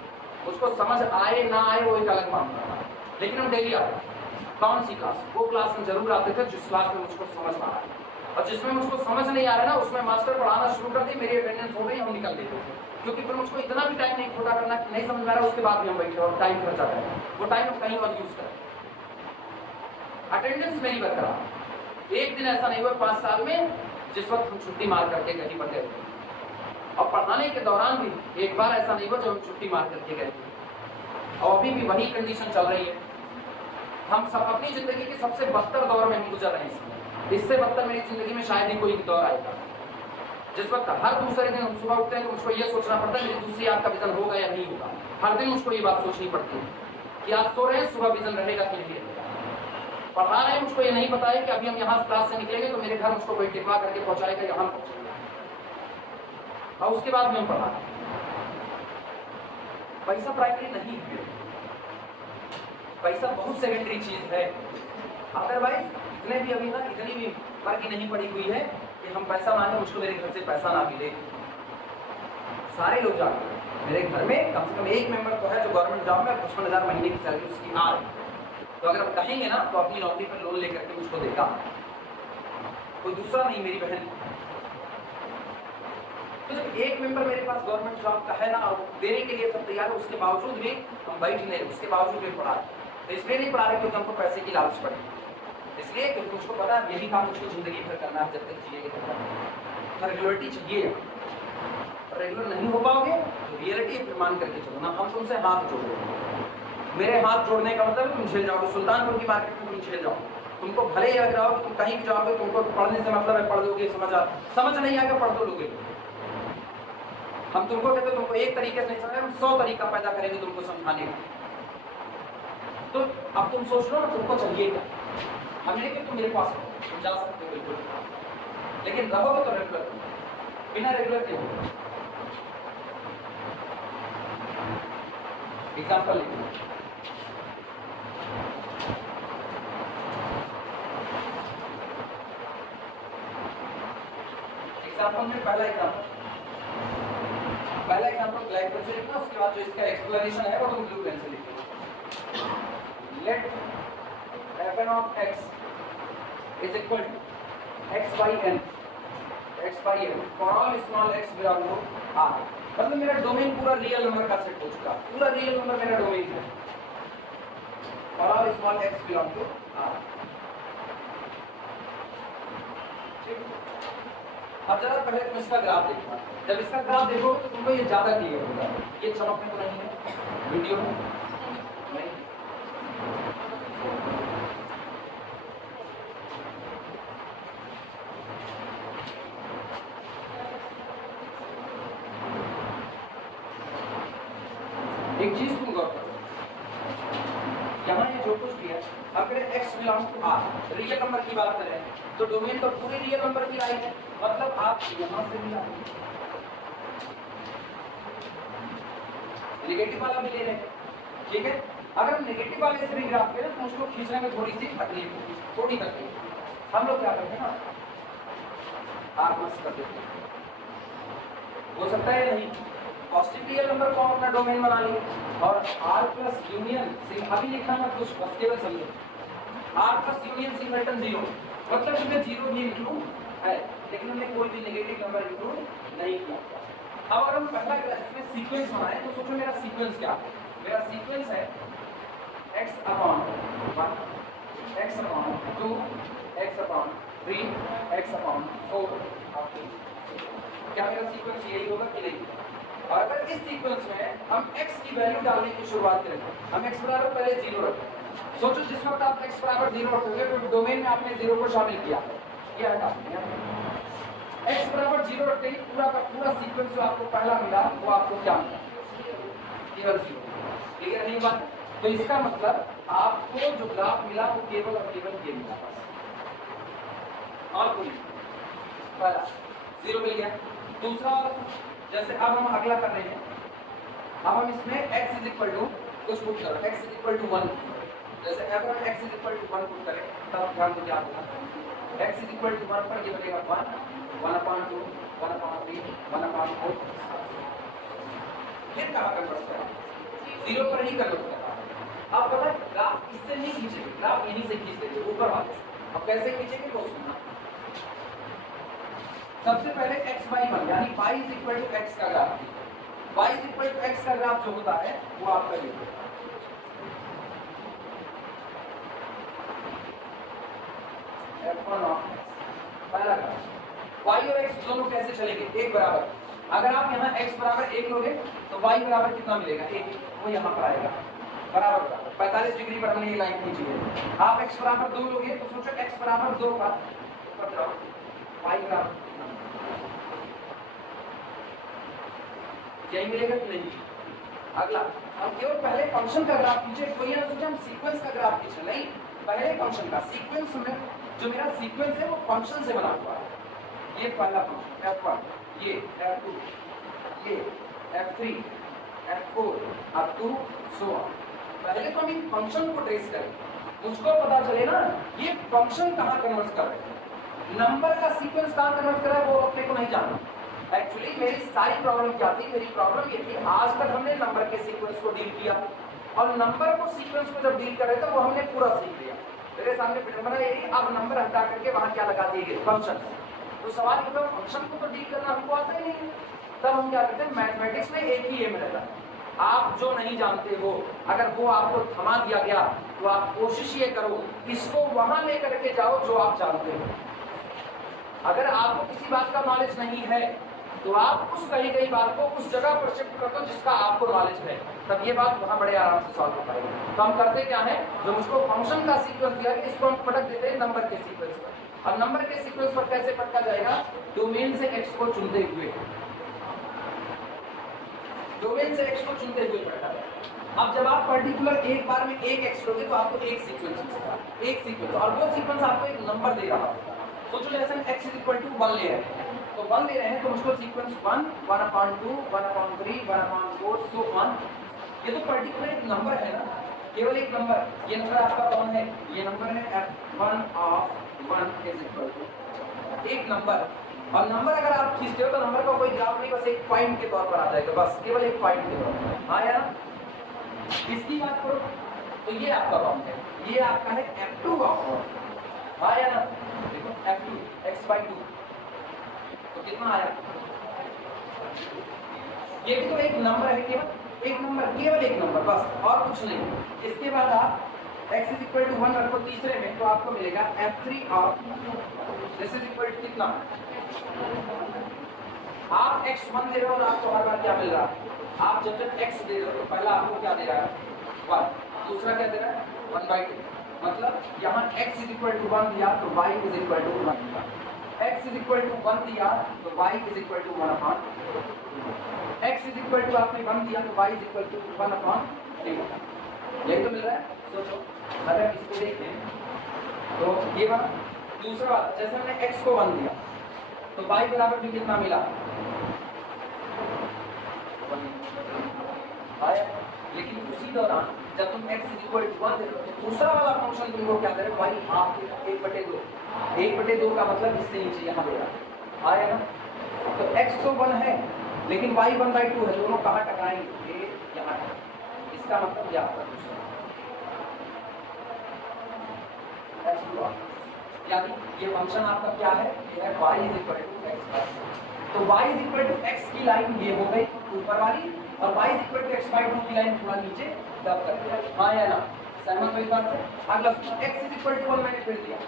उसको समझ आए ना आए वो एक अलग मामला, लेकिन हम डेली आते। कौन सी क्लास? वो क्लास में जरूर आते थे जिस क्लास में मुझको समझ आ रहा है, और जिसमें मुझको समझ नहीं आ रहा ना उसमें मास्टर पढ़ाना शुरू कर दी, मेरी अटेंडेंस हो गई, हम निकल देते थे। क्योंकि फिर मुझको इतना भी टाइम नहीं खोटा करना कि नहीं समझ में आ रहा, उसके बाद भी हम बैठे और टाइम खर्चा करें, वो टाइम हम कहीं और यूज करें। अटेंडेंस मेरी बरकरार। एक दिन ऐसा नहीं हुआ 5 साल में जिस वक्त हम छुट्टी मार करके कहीं पर गए, और पढ़ाने के दौरान भी एक बार ऐसा नहीं हुआ जब हम छुट्टी मार करके गए। और अभी भी वही कंडीशन चल रही है। हम सब अपनी जिंदगी के सबसे बदतर दौर में हम गुजर रहे हैं। इससे बदतर मेरी जिंदगी में शायद ही कोई दौर आएगा जिस वक्त हर दूसरे दिन हम सुबह उठते हैं तो मुझको ये सोचना पड़ता है मेरी दूसरी आंख का विजन होगा या नहीं होगा। हर दिन मुझको ये बात सोचनी पड़ती है कि आज सो रहे हैं सुबह विजन रहेगा कि नहीं रहेगा। पढ़ा रहे हैं मुझको ये नहीं पता है कि अभी हम यहाँ क्लास से निकलेंगे तो मेरे घर मुझको कोई टिपा करके पहुंचाएगा यहाँ पहुंचेगा और उसके बाद भी हम पढ़ा रहे हैं। पैसा प्राइमरी नहीं है, पैसा बहुत सेकेंडरी चीज है। अदरवाइज इतने भी अभी ना इतनी भी फर्क नहीं पड़ी हुई है कि हम पैसा मांगे मुझको मेरे घर से पैसा ना मिले। सारे लोग जाते हैं मेरे घर में कम से कम एक मेंबर तो है जो गवर्नमेंट जॉब में 55,000 महीने की सैलरी उसकी आ रही है। तो अगर आप कहेंगे ना तो अपनी नौकरी पर लोन लेकर के मुझको देगा, कोई दूसरा नहीं, मेरी बहन। तो जब एक मेंबर मेरे पास गवर्नमेंट जॉब का है ना और देने के लिए सब तैयार है, उसके बावजूद भी हम बैठ नहीं, उसके बावजूद भी पढ़ा रहे। तो इसलिए नहीं पढ़ा रहे क्योंकि हमको पैसे की लालच पड़ी, इसलिए क्योंकि मुझको पता है यही काम मुझको जिंदगी भर करना है, जब तक जिएंगे तब तक। रेगुलरिटी चाहिए, रेगुलर नहीं हो पाओगे तो रियलिटी फिर मान करके चलो ना। हम तुमसे हाथ जोड़ रहे हैं, मेरे हाथ जोड़ने का मतलब तुम झेल जाओगे, सुल्तानपुर की मार्केट में तुम झेल जाओ। तुमको भले ही लग रहा हो कि तुम कहीं भी जाओगे, तुमको पढ़ने से मतलब है पढ़ लोगे, समझ नहीं आएगा पढ़ तो लोगे। हम तुमको कहते तुमको एक तरीके से नहीं समझ, हम 100 तरीका पैदा करेंगे तुमको समझाने का। तो अब तुम सोच लो ना तुमको चाहिए क्या। हम नहीं कि तुम मेरे पास हो, तुम जा सकते हो बिल्कुल, लेकिन रहोगे तो रेगुलर, बिना रेगुलर के हो। एग्जाम्पल में पहला एग्जाम्पल ब्लैक पेन से लिखना, उसके बाद जो इसका एक्सप्लेनेशन है वो तुम ब्लू पेन से लिखना। Let fn of x is equal to x by n for all small x belong to R। मतलब मेरा डोमेन पूरा रियल नंबर का सेट हो चुका, पूरा रियल नंबर मेरा डोमेन है for all small x belong to R। अब जरा पहले तुम इसका ग्राफ देखना, जब इसका ग्राफ देखो तो तुमको ये ज्यादा क्लियर होगा। ये चमकने को नहीं है वीडियो में, नहीं। एक चीज तुम गौर करो, यहाँ ये जो कुछ भी है, अगर x belong to R real number की बात करें तो डोमेन तो पूरे रियल नंबर की आई है, मतलब आप यहाँ से भी आए, नेगेटिव वाला भी ले रहे हैं, ठीक है। अगर हम नेगेटिव वाले से भी ग्राफ करें तो उसको खींचने में थोड़ी सी तकलीफ होगी, थोड़ी तकलीफ। हम लोग क्या करते हैं ना R प्लस कर देते हैं, हो सकता है नहीं पॉजिटिव रियल नंबर को अपना डोमेन बना लिए और R प्लस यूनियन सिंह अभी लिखा मत कुछ, बस केवल समझो R प्लस यूनियन सिंगलटन 0, मतलब इसमें 0 भी इंक्लूड है लेकिन हमने कोई भी नेगेटिव नंबर इंक्लूड नहीं किया। अब अगर हम पहला इसमें सीक्वेंस बनाए तो सोचो मेरा सीक्वेंस क्या है। मेरा सीक्वेंस है x upon 1, x upon 2, x upon 3, x upon 4। क्या मेरा सीक्वेंस यही होगा कि नहीं? और अगर इस सीक्वेंस में हम x की वैल्यू डालने की शुरुआत करें, हम x बराबर पहले 0 रखें। सोचो जिस वक्त आप x बराबर 0 रखोगे तो डोमेन में आपने 0 को शामिल किया, क्या है x बराबर 0 रखते ही पूरा का पूरा सीक्वेंस जो आपको पहला मिला वो आपको क्या मिला? केवल 0। क्लियर नहीं बात? तो इसका मतलब आपको जो ग्राफ मिला वो केवल और केवल ये मिला, और कोई पहला 0 मिल गया। दूसरा जैसे अब हम अगला कर रहे हैं, अब हम इसमें x इज इक्वल टू कुछ पुट करो, x इज इक्वल टू 1। जैसे अगर हम x is equal to 1 put करें तब ध्यान दो क्या होगा, x इज इक्वल टू 1 पर ये बनेगा 1, 1/2, 1/3, 1/4। फिर कहाँ कन्वर्ट करें? 0 पर ही कन्वर्ट करना। अब पता है ग्राफ इससे नहीं खींचेंगे, ग्राफ यहीं से खींच देंगे ऊपर वाले से। अब कैसे खींचेंगे वो सुनना। सबसे पहले x by 1 यानी y is equal to x का graph, y is equal to x का ग्राफ जो होता है वो आपका ये होगा। f1 ऑफ पहला ग्राफ y और x दोनों कैसे चलेंगे? एक बराबर। अगर आप यहाँ x बराबर 1 लोगे तो y बराबर कितना मिलेगा? 1, वो यहाँ पर आएगा बराबर बराबर 45 डिग्री पर हमने ये लाइन खींची है। आप x बराबर 2 लोगे तो सोचो x बराबर 2 का पर जाओ, y ग्राफ यही मिलेगा कि नहीं। अगला हम केवल पहले फंक्शन का ग्राफ खींचे, कोई ना सोचे हम सीक्वेंस का ग्राफ खींचे, नहीं, पहले फंक्शन का। सीक्वेंस में जो मेरा सीक्वेंस है वो फंक्शन से बना हुआ है। ये पहला फंक्शन f1, ये f2, ये f3, f4 up to so on. पहले तो हम इन फंक्शन को ट्रेस करें, मुझको पता चले ना ये फंक्शन कहाँ कन्वर्ट कर रहे हैं। नंबर का सीक्वेंस कहाँ कन्वर्ट कर रहा है वो अपने को नहीं जानना। एक्चुअली मेरी सारी प्रॉब्लम क्या थी, मेरी प्रॉब्लम ये थी आज तक हमने नंबर के सीक्वेंस को डील किया और नंबर को सीक्वेंस को जब डील कर रहे थे वो हमने पूरा सीख लिया। मेरे सामने विडंबना यही, अब नंबर हटा करके वहां क्या लगा दिए गए, फंक्शन। तो सवाल ये था फंक्शन को तो डील करना हमको आता ही नहीं, तब हम क्या करते हैं मैथमेटिक्स में एक ही एम रहता है, आप जो नहीं जानते हो अगर वो आपको थमा दिया गया तो आप कोशिश ये करो इसको वहां लेकर के जाओ जो आप जानते हो। अगर आपको किसी बात का नॉलेज नहीं है तो आप उस कही गई बात को उस जगह पर शिफ्ट कर दो जिसका आपको नॉलेज है, तब ये बात वहाँ बड़े आराम से सॉल्व हो पाएगी। तो हम करते क्या है, जो मुझको फंक्शन का सीक्वेंस दिया गया इसको हम पटक देते हैं नंबर के सीक्वेंस पर। अब नंबर के सीक्वेंस पर कैसे पटका जाएगा, डोमेन से x को चुनते हुए, डोमेन से x को चुनते हुए पटका जाएगा। अब जब आप पर्टिकुलर एक बार में एक x लोगे तो आपको एक सीक्वेंस मिलेगा, एक सीक्वेंस, और वो सीक्वेंस आपको एक नंबर दे रहा होगा। सोचो जैसे x = 1 ले रहे हैं, तो 1 ले रहे हैं तो मुझको सीक्वेंस 1, 1/2, 1/3, 1/4 सो ऑन। ये तो पर्टिकुलर एक नंबर है ना, केवल एक नंबर। ये नंबर आपका कौन है, ये नंबर है f1 ऑफ 1 = एक नंबर। और नंबर अगर आप खींचते हो तो नंबर का कोई ग्राफ नहीं, बस एक पॉइंट के तौर पर आ जाएगा, बस केवल एक पॉइंट के तौर पर। हाँ यार, इसकी बात करो तो ये आपका कौन है, ये आपका है f2 ऑफ 1। हाँ या ना, देखो f2 x/2 तो कितना आया, ये भी तो एक नंबर है, केवल एक नंबर, केवल एक नंबर, बस और कुछ नहीं। इसके बाद आप x = 1 रखो तीसरे में तो आपको मिलेगा f3 of this is equal to कितना, आप x1 दे रहे हो और आपको हर बार क्या मिल रहा है, आप जब जब x दे रहे हो तो पहला आपको क्या दे रहा है 1, दूसरा क्या दे रहा है 1/2, मतलब यहाँ x = 1 दिया तो y = 1 दिया, x = 1 दिया तो y = 1/2, x = आपने 1 दिया तो y = 1/2। यही तो मिल रहा है। सोचो अगर इसको देखें तो ये वाला दूसरा वाला, जैसे हमने x को 1 दिया तो y बराबर भी कितना मिला, आया। लेकिन उसी दौरान जब तुम x = 1 दे रहे हो तो दूसरा वाला फंक्शन तुमको क्या करे, y हाफ 1/2, 1/2 का मतलब इससे नीचे यहाँ दे रहा आया ना। तो x तो 1 है लेकिन y 1/2 है, दोनों कहाँ टकराएंगे, ये यहाँ है। इसका मतलब ये आपका दूसरा, यानी ये फंक्शन आपका क्या है, ये है y = x/2। तो y = x की लाइन ये हो गई ऊपर वाली और y = x/2 की लाइन थोड़ा नीचे दब कर दिया। हाँ या ना, सहमत हो इस बात से। अगला x = 1 मैंने फिर दिया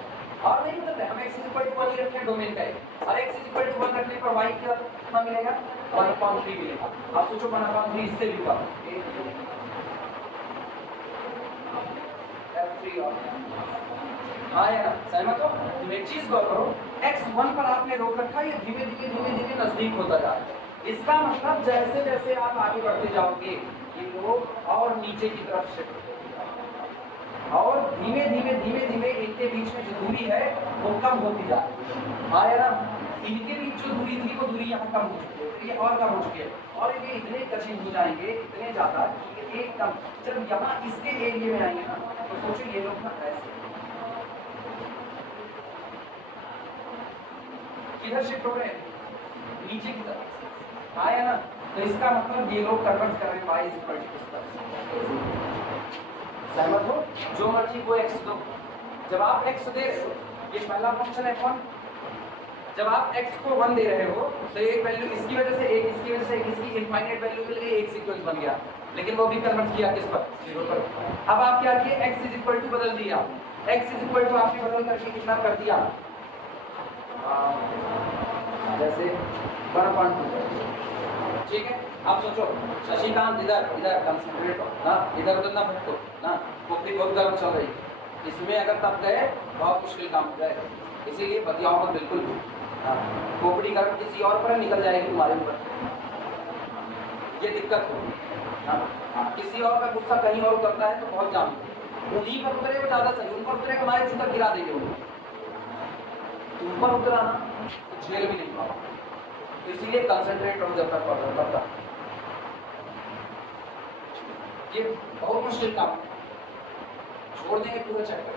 और नहीं बदल रहा, हम x = 1 ही रखे हैं डोमेन का, और x = 1 रखने पर y कितना मिलेगा 1/3 मिलेगा। आप सोचो 1/3 इससे भी कम, f3 और हाँ या ना, सहमत हो। तो एक चीज गौर करो, x1 पर आपने रोक रखा, ये धीमे धीमे नजदीक होता जा रहा है। इसका मतलब जैसे जैसे आप आगे बढ़ते जाओगे ये लोग और नीचे की तरफ शिफ्ट होते और धीमे धीमे इनके बीच में जो दूरी है वो कम होती जा रही है। हाँ या ना, इनके बीच जो दूरी थी वो दूरी यहाँ कम हो चुकी है, ये और कम हो चुकी है और ये इतने कठिन हो जाएंगे, इतने ज्यादा कि एक कम जब यहाँ इसके एरिया में आएंगे ना तो सोचो ये लोग ना ऐसे किधर शिफ्ट हो रहे हैं, नीचे की तरफ। आया ना, तो इसका मतलब ये लोग कन्वर्ट कर रहे हैं y = सहमत हो। जो मर्जी को x दो, जब आप x दे रहे हो, ये पहला फंक्शन है f1, जब आप x को 1 दे रहे हो तो एक वैल्यू इसकी वजह से एक, इसकी वजह से एक, इसकी इनफाइनाइट वैल्यू मिल गई, एक सीक्वेंस बन गया, लेकिन वो भी कन्वर्ट किया किस पर, 0 पर। अब आप क्या किए, x = बदल दिया, x = आपने बदल करके कितना कर दिया, जैसे 1/2। ठीक है, अब सोचो शशिकांत इधर कंसंट्रेट हो ना, इधर उधर ना भटको ना, पोखरी बहुत गर्म चल रही है, इसमें अगर तब गए बहुत मुश्किल काम हो जाएगा। इसीलिए बतियाओ मत बिल्कुल भी। हाँ, खोपड़ी गर्म किसी और पर निकल जाएगी तुम्हारे ऊपर, ये दिक्कत होगी। हाँ, किसी और का गुस्सा कहीं और उतरता है तो बहुत जान, उन्हीं पर उतरे वो ज़्यादा सही, उन पर उतरे हमारे जूता गिरा देंगे उनको, तुम पर उतरा ना तो झेल भी नहीं पाओ। इसीलिए कंसंट्रेट करो जब तक पढ़ो तब तक। ये बहुत मुश्किल काम है, छोड़ देंगे पूरा चैप्टर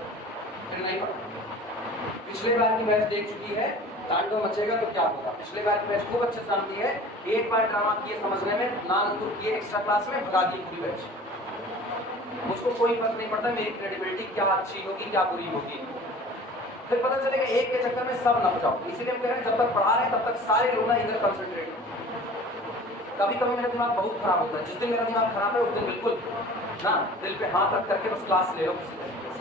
फिर नहीं पढ़ा। पिछले बार की बैच देख चुकी है, तांडव मचेगा तो क्या होगा। पिछले बार की बैच खूब अच्छे से जानती है, एक बार ड्रामा किए समझने में, नाम किए एक्स्ट्रा क्लास में, भगा दी पूरी बैच। मुझको कोई फर्क नहीं पड़ता मेरी क्रेडिबिलिटी क्या अच्छी होगी क्या बुरी होगी, फिर पता चलेगा एक के चक्कर में सब न हो जाओ। इसीलिए हम कह रहे हैं जब तक पढ़ा रहे हैं तब तक सारे लोग ना इधर कंसंट्रेट करो। कभी कभी मेरा दिमाग बहुत खराब होता है, जिस दिन मेरा दिमाग खराब है उस दिन बिल्कुल ना दिल पे हाथ रख करके बस क्लास ले लो किसी तरीके से।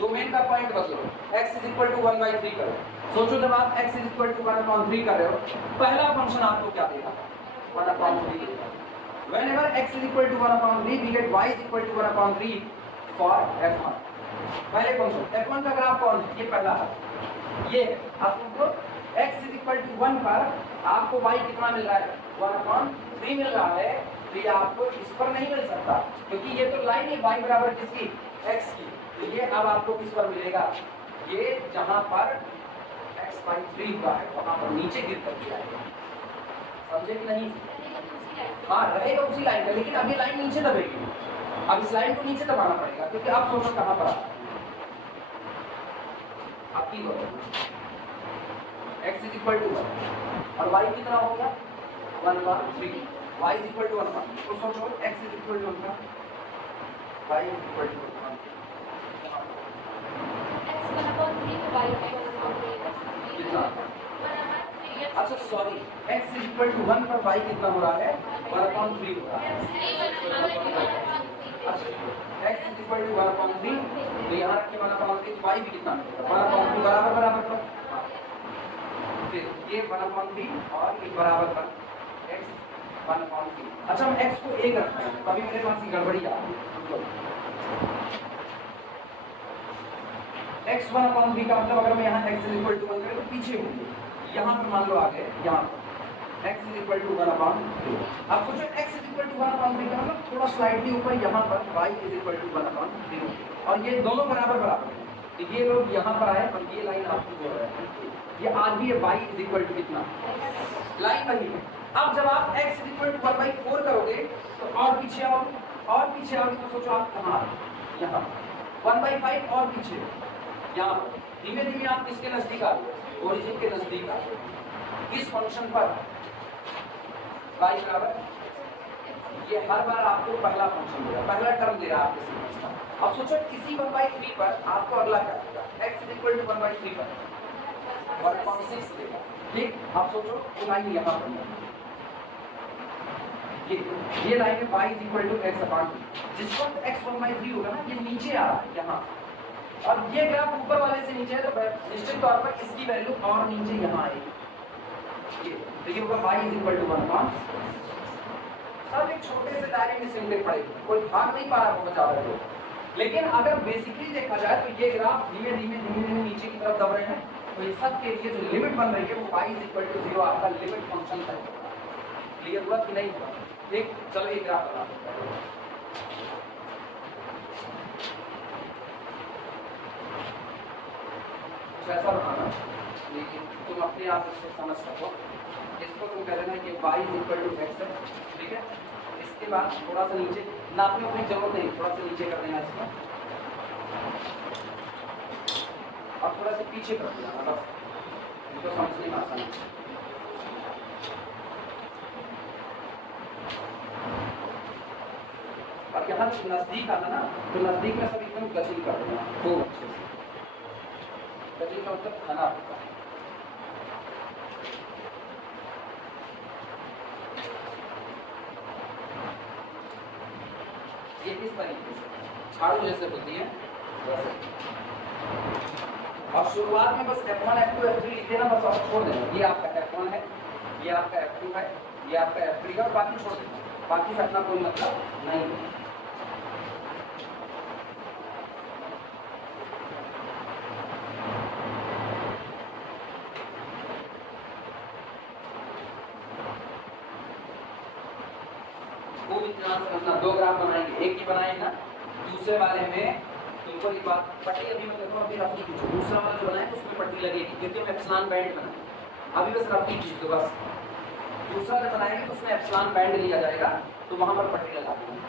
डोमेन का पॉइंट बदलो, x इज इक्वल टू 1/3 करो। सोचो जब आप x इज इक्वल टू 1/3 कर रहे हो, पहला फंक्शन आपको क्या देगा, 1/3। Whenever x is equal to 1/3, we get y is equal to 1/3 for f1। पहले फंक्शन f1 का ग्राफ कौन है, ये पहला है, ये आपको x is equal to 1 पर आपको y कितना मिल रहा है, 1/3 मिल रहा है। तो ये आपको इस पर नहीं मिल सकता क्योंकि ये तो लाइन है y बराबर किसकी, x की। तो ये अब आपको किस पर मिलेगा, ये जहां पर x/3 का है वहां पर नीचे गिर कर जाएगा। समझे कि नहीं? हाँ रहेगा उसी लाइन का, लेकिन अभी लाइन नीचे दबेगी। अब इस लाइन को नीचे दबाना पड़ेगा क्योंकि आप सोचो कहां पर आपकी x इज इक्वल टू 1 और y कितना होगा 1/3, y इज इक्वल टू 1। तो सोचो x is equal to 1, y is equal to 1। अच्छा sorry, x is equal to 1 पर y कितना हो रहा है, 1/3 हो रहा है। अच्छा x इज इक्वल टू 1/3, तो यहाँ रखिए 1/3, तो y भी कितना मिलेगा 1/3 बराबर बराबर पर, फिर ये 1/3 और ये बराबर पर x 1/3। अच्छा हम x को 1 रखते हैं, कभी मेरे पास गड़बड़ी आ रही है। x 1/3 का मतलब अगर मैं यहाँ x इज इक्वल टू 1 करें तो पीछे होंगे, यहाँ पर मान लो आ गए, यहाँ पर x इज इक्वल टू 1/3। अब सोचो x इज इक्वल टू 1/3 का मतलब थोड़ा स्लाइडली ऊपर यहाँ पर y इज इक्वल टू 1/3 और ये दोनों बराबर बराबर है। तो ये लोग यहाँ पर आए और ये लाइन आपकी बोल रहा है, ये आज भी है y इज इक्वल टू कितना, लाइन वही है। अब जब आप x इज इक्वल टू 1/4 करोगे तो और पीछे आओगे, और पीछे आओगे तो सोचो आप कहाँ, यहाँ 1/5 और पीछे, यहाँ धीमे धीमे आप किसके नजदीक आ रहे हो, ओरिजिन के नजदीक आ रहे हो। किस फंक्शन पर, y बराबर, ये हर बार आपको पहला फंक्शन दे रहा है, पहला टर्म दे रहा है आपके सीक्वेंस का। अब सोचो इसी 1/3 पर आपको अगला क्या देगा, x इज इक्वल टू 1/3 पर 1/6 देगा। ठीक, अब सोचो वो लाइन यहाँ पर ये लाइन है y is equal to x/2, जिस वक्त x 1/3 होगा ना, ये नीचे आ रहा है यहाँ, और ये ग्राफ ऊपर वाले से नीचे है तो निश्चित तौर पर इसकी वैल्यू और नीचे यहाँ आएगी। ये होगा y इज इक्वल टू 1/6। सब एक छोटे से दायरे में सिमटे पड़ेगी, कोई भाग नहीं पा रहा होगा ज्यादा लोग। लेकिन अगर बेसिकली देखा जाए तो ये ग्राफ धीमे धीमे नीचे की तरफ दब रहे हैं, तो इस सब के लिए जो लिमिट बन रही है वो y इज इक्वल टू 0 आपका लिमिट फंक्शन है। क्लियर हुआ कि नहीं हुआ? ठीक, चलो एक ग्राफ बनाते हैं। ऐसा बनाना लेकिन तुम अपने आप इसको समझ सको। इसको तुम कह देना कि y is equal to x है, ठीक है। इसके बाद थोड़ा सा नीचे नापने की जरूरत नहीं, थोड़ा सा नीचे कर देना इसको, और थोड़ा सा पीछे कर देना, बस इनको समझने में आसानी। और यहाँ नजदीक आना ना, तो नजदीक में सब एकदम गचिल कर देना खूब अच्छे से। गचिल का मतलब खाना होता है। ये किस तरीके से झाड़ू जैसे होती है वैसे। और शुरुआत में बस F1 F2 F3 लिख देना बस, और छोड़ देना। ये आपका F1 है, ये आपका F2 है, ये आपका F3 है, और बाकी छोड़ देना। बाकी से अपना कोई मतलब नहीं है। खूब इतना समझना, दो ग्राफ बनाएंगे, एक ही बनाए ना, दूसरे वाले में इनको एक बात पट्टी अभी मैं कहता हूँ अभी रफली खींचो, दूसरा वाला जो बनाए उसमें पट्टी लगेगी क्योंकि हम एप्सिलॉन बैंड बनाए। अभी बस रफली खींच दो बस, दूसरा जब बनाएंगे तो उसमें एप्सिलॉन बैंड लिया जाएगा तो वहां पर पट्टी लगा देंगे।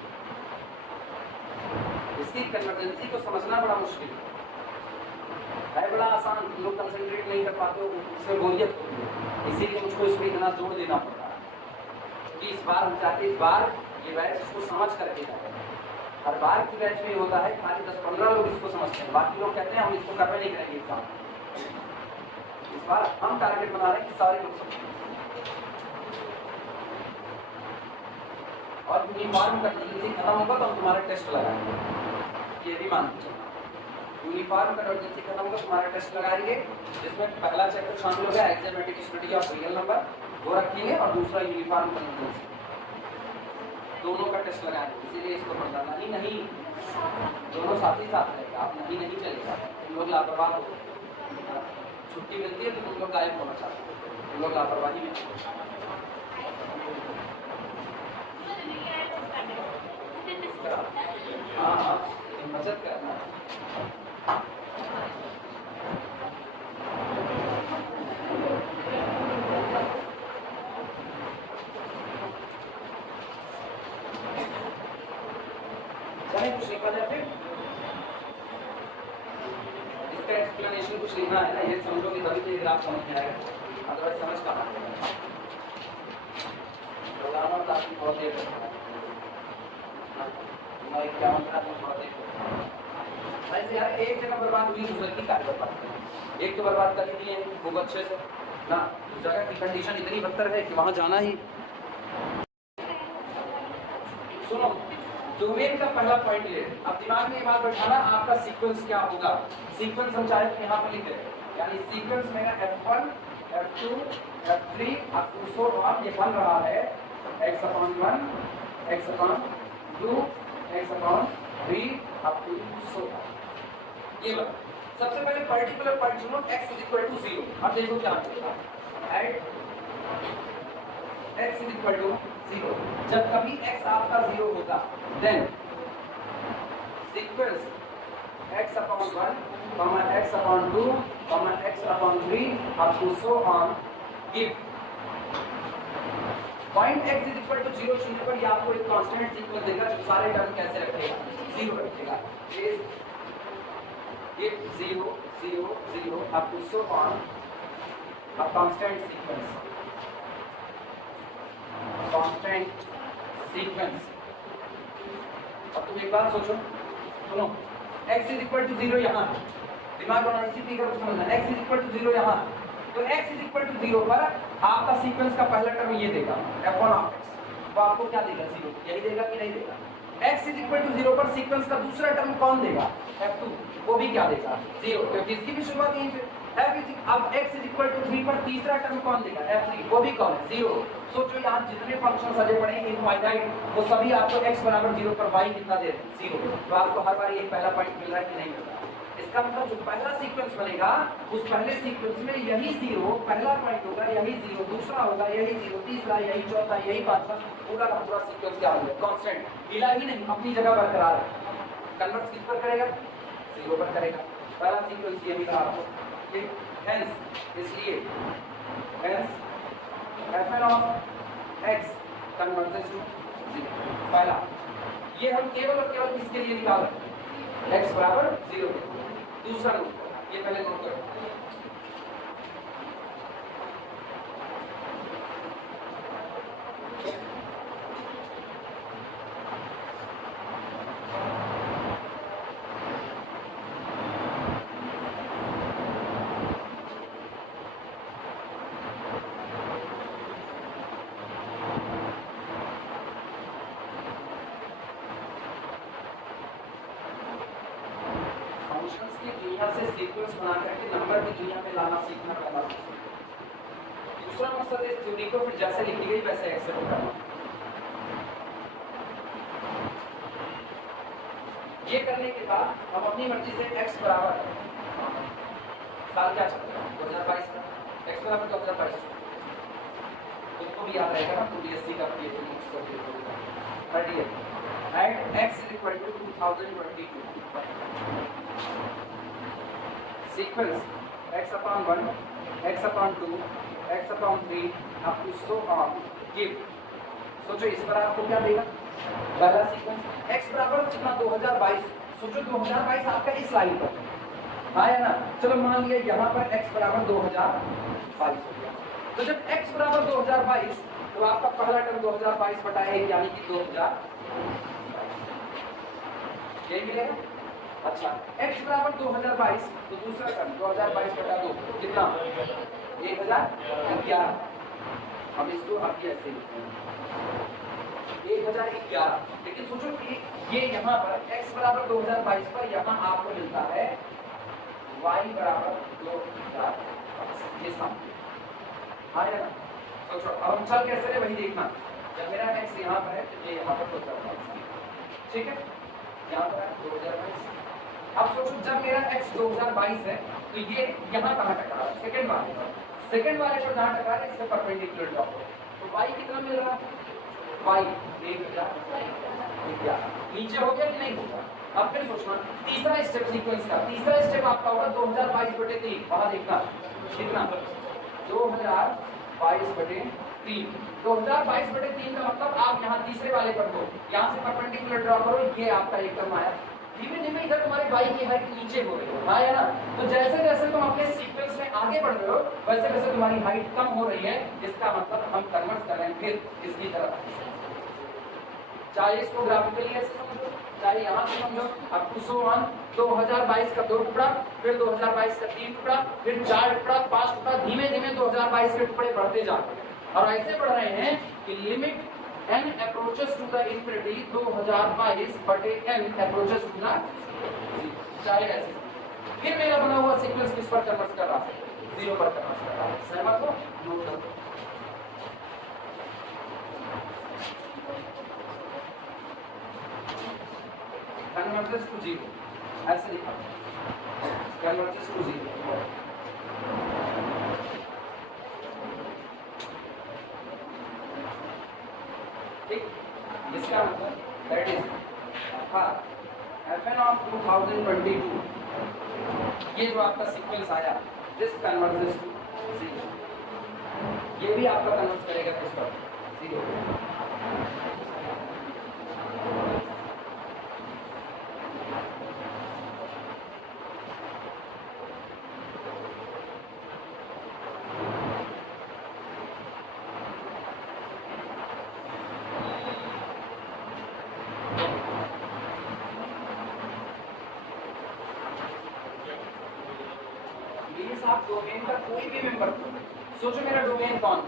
इसकी कन्वर्जेंसी को समझना बड़ा मुश्किल है, बड़ा आसान, लोग कंसंट्रेट नहीं कर पाते, उसमें बोरियत होती है, इसीलिए मुझको इसमें इतना जोर देना पड़ रहा है कि इस बार हम चाहते इस बार ये बैच इसको समझ करके जाए। हर बार की बैच में होता है खाली 10-15 लोग इसको समझते हैं, बाकी लोग कहते हैं हम इसको करवे नहीं करेंगे एग्जाम। इस बार हम टारगेट बना रहे हैं कि सारे लोग समझें। और यूनिफॉर्म कन्वर्जेंसी खत्म होगा तो हम तुम्हारा टेस्ट लगाएंगे, ये भी मान लीजिए। यूनिफॉर्म कन्वर्जेंसी खत्म होगा तुम्हारा टेस्ट लगाएंगे, जिसमें पहला चैप्टर शामिल होगा एक्समेटिक स्टडी ऑफ रियल नंबर, वो रखेंगे, और दूसरा यूनिफॉर्म कन्वर्जेंसी, दोनों का टेस्ट लगाएंगे। इसीलिए इसको पढ़ना नहीं, दोनों साथ ही साथ रहेगा, आप नहीं चलेगा। तुम लोग लापरवाह हो, छुट्टी मिलती है तो तुम लोग गायब होना चाहते हो, तुम लोग लापरवाही में। हाँ, बचत करना। कुछ लिखा जाए फिर इसका एक्सप्लेनेशन कुछ लिखना है ना, ये समझोगे तभी तो ये ग्राफ समझ में आएगा, अदरवाइज समझ कहाँ आएगा। प्रोग्रामर तो आपकी बहुत देर लगता है, हमारे क्या मतलब है बहुत देर। ऐसे यार एक जगह बर्बाद हुई दूसरे की कार्य बर्बाद करें, एक तो बर्बाद कर दिए खूब अच्छे से ना, उस जगह की कंडीशन इतनी बदतर है कि वहाँ जाना ही। सुनो, डोमेन का पहला पॉइंट ले, अब दिमाग में ये बात बैठाना आपका सीक्वेंस क्या होगा। सीक्वेंस हम चाहे तो यहाँ पर लिख दें, यानी सीक्वेंस मेरा F1, F2, F3 अब टू सो ऑन, ये बन रहा है x/1, x/2, x/3 up to सो। ये बन, सबसे पहले पर्टिकुलर पॉइंट चुनो x = 0। अब देखो क्या होगा, एट x = 0, जब कभी x आपका 0 होगा then sequence x/1, x/2, x/3 up to so on give point x = 0 चुनने पर ये आपको एक कांस्टेंट सीक्वेंस देगा जो सारे टर्म कैसे रखेगा, 0 रखेगा। Give 0 0 0 up to so on a constant sequence, constant sequence. अब तुम एक बात सोचो, सुनो, x = 0 यहाँ, दिमाग बनाना, इसी फिगर को समझना, x = 0 यहाँ, तो x = 0 पर आपका सीक्वेंस का पहला टर्म ये देगा f1 ऑफ x, तो आपको क्या देगा 0, यही देगा कि नहीं देगा। x = 0 पर सीक्वेंस का दूसरा टर्म कौन देगा f2, वो भी क्या देगा 0, क्योंकि इसकी भी शुरुआत यहीं से। अब x = 3 पर तीसरा टर्म कौन देगा f3, वो भी कौन है 0। सोचो यहाँ जितने फंक्शन सजे पड़े हैं इनफाइनाइट, वो सभी आपको x = 0 पर y कितना दे रहे हैं 0, तो आपको हर बार एक पहला पॉइंट मिल रहा है कि नहीं मिल रहा है। इसका मतलब जो पहला सीक्वेंस बनेगा उस पहले सीक्वेंस में यही 0 पहला पॉइंट होगा, यही 0 दूसरा होगा, यही 0 तीसरा, यही चौथा, यही पांचवा, पूरा का पूरा सीक्वेंस क्या होगा कांस्टेंट, हिला ही नहीं, अपनी जगह बरकरार है। कन्वर्ट किस पर करेगा 0 पर करेगा, पहला सीक्वेंस ये मिला आपको, हेंस इसलिए hence fn of x converges to 0, पहला ये हम केवल और केवल इसके लिए निकाल रहे हैं x = 0। दूसरा नोट, ये पहले नोट करो, से सीक्वेंस बना करके नंबर की दुनिया में लाना सीखना पहला मकसद। दूसरा मकसद इस थ्योरी को फिर जैसे लिखी गई वैसे एक्सेप्ट करना। ये करने के बाद हम अपनी मर्जी से x बराबर साल क्या चल रहा है 2022 का x बराबर 2022 तुमको भी याद रहेगा ना, तुम बीएससी का पीए पढ़िए at x equal to 2022 sequence x upon 1 x upon 2 x upon 3 up to so on give। सोचो इस पर आपको क्या देगा पहला सीक्वेंस x बराबर कितना 2022। सोचो 2022 आपका इस लाइन पर आया ना, चलो मान लिया यहाँ पर x बराबर 2022 हो गया। तो जब x बराबर 2022 तो आपका पहला टर्म 2022 बटा 1 यानी कि 2000 ये मिलेगा। अच्छा x बराबर 2022 तो दूसरा टर्म 2022 बटा 2 कितना 1011। हम इसको अभी ऐसे लिखते हैं 1011। लेकिन सोचो कि ये यहाँ पर x बराबर 2022 पर यहाँ आपको मिलता है y बराबर 2022 ये सम आया ना। सोचो अब हम चल कैसे रहे वही देखना। जब मेरा x यहाँ पर है तो ये यहाँ पर 2022 ठीक है, यहाँ पर 2022। अब सोचो जब मेरा x 2022 है तो ये यहाँ कहाँ टकरा है सेकंड वाले पर जहाँ टकरा है इससे परपेंडिकुलर ड्रॉप हो तो y कितना मिल रहा है y 1011 नीचे हो गया कि नहीं होगा। अब फिर सोचना तीसरा स्टेप सीक्वेंस का तीसरा स्टेप आपका होगा 2022/3 वहां देखना कितना 2022/3 2022/3 का मतलब आप यहाँ तीसरे वाले पर हो, यहाँ से परपेंडिकुलर ड्रॉ करो, ये आपका एक टर्म आया। धीमे धीमे इधर तुम्हारे y की हाइट नीचे हो रही है आया ना। तो जैसे जैसे तुम अपने सीक्वेंस में आगे बढ़ रहे हो वैसे वैसे तुम्हारी हाइट कम हो रही है। इसका मतलब हम कन्वर्ट कर रहे हैं फिर इसकी तरफ, चाहे इसको ग्राफिकली ऐसे समझो चाहे यहाँ से समझो। अब 2022 का 2 टुकड़ा फिर 2022 का 3 टुकड़ा फिर 4 टुकड़ा 5 टुकड़ा धीमे धीमे 2022 के टुकड़े बढ़ते जाते हैं और ऐसे बढ़ रहे हैं कि limit n approaches to the infinity 2022/n approaches to the चाहे ऐसे। फिर मेरा बना हुआ सीक्वेंस किस पर कन्वर्ट कर रहा है 0 पर कन्वर्ट कर रहा है। सहमत हो नोट करो। कन्वर्जेस टू 0 ऐसे लिखा कन्वर्जेस टू 0 ठीक। इसका मतलब दैट इज fn of 2022 ये जो आपका सीक्वेंस आया दिस कन्वर्जेस टू 0 ये भी आपका कन्वर्ट करेगा किस पर 0। आप डोमेन का कोई भी मेंबर सोचो मेरा डोमेन कौन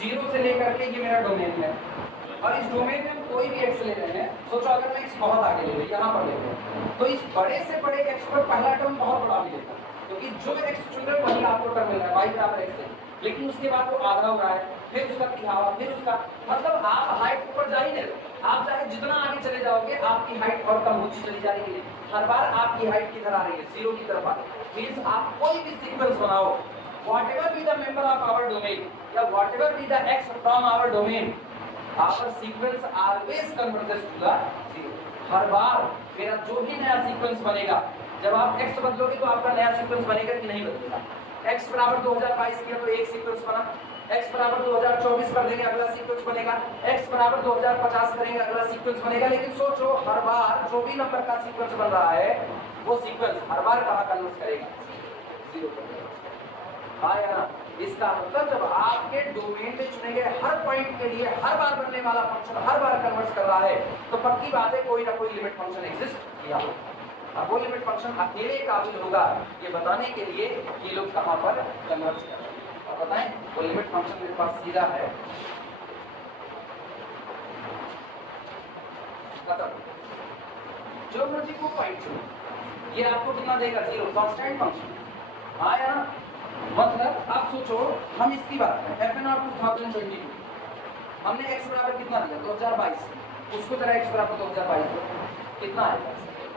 0 से लेकर के ये मेरा डोमेन है और इस डोमेन में हम कोई भी x ले रहे हैं। सोचो अगर मैं x बहुत आगे ले लूं यहाँ पर ले लूं तो इस बड़े से बड़े x पर पहला टर्म बहुत बड़ा मिलेगा क्योंकि जो x चुन रहे वही आपको टर्म मिल रहा है y बराबर x है। लेकिन उसके बाद वो आधा हो रहा है फिर उसका तिहावा फिर उसका मतलब आप हाइट ऊपर जा ही नहीं रहे। आप चाहे जितना आगे चले जाओगे आपकी हाइट और कम होती चली जा रही है। हर बार आपकी हाइट किधर आ रही है 0 की तरफ आ रही है। मींस आप कोई भी सीक्वेंस बनाओ whatever be the member of our domain या whatever be the x from our domain our sequence always converges to the 0। हर बार मेरा जो भी नया सीक्वेंस बनेगा जब आप x बदलोगे तो आपका नया सीक्वेंस बनेगा कि नहीं बदलेगा। x बराबर 2022 किया तो एक सीक्वेंस बना, x बराबर 2024 कर देंगे अगला सीक्वेंस बनेगा, x बराबर 2050 करेंगे अगला सीक्वेंस बनेगा। लेकिन सोचो हर बार जो भी नंबर का सीक्वेंस बन रहा है वो सीक्वेंस हर बार कहाँ कन्वर्ट करेगा 0 पर। आया ना। इसका मतलब जब आपके डोमेन में चुने गए हर पॉइंट के लिए हर बार बनने वाला फंक्शन हर बार कन्वर्ट कर रहा है तो पक्की बात है कोई ना कोई लिमिट फंक्शन एग्जिस्ट किया होगा। अब वो लिमिट फंक्शन अकेले काबिल होगा ये बताने के लिए कि लोग कहाँ पर कन्वर्ट कर रहे हैं। अब बताएं वो लिमिट फंक्शन मेरे पास सीधा है जो मर्जी को पॉइंट चुनो ये आपको कितना देगा 0 कांस्टेंट फंक्शन आया ना। मतलब आप सोचो हम इसकी बात करें fn of 2022 हमने x बराबर कितना लिया 2022 उसको तरह x बराबर 2022 कितना आएगा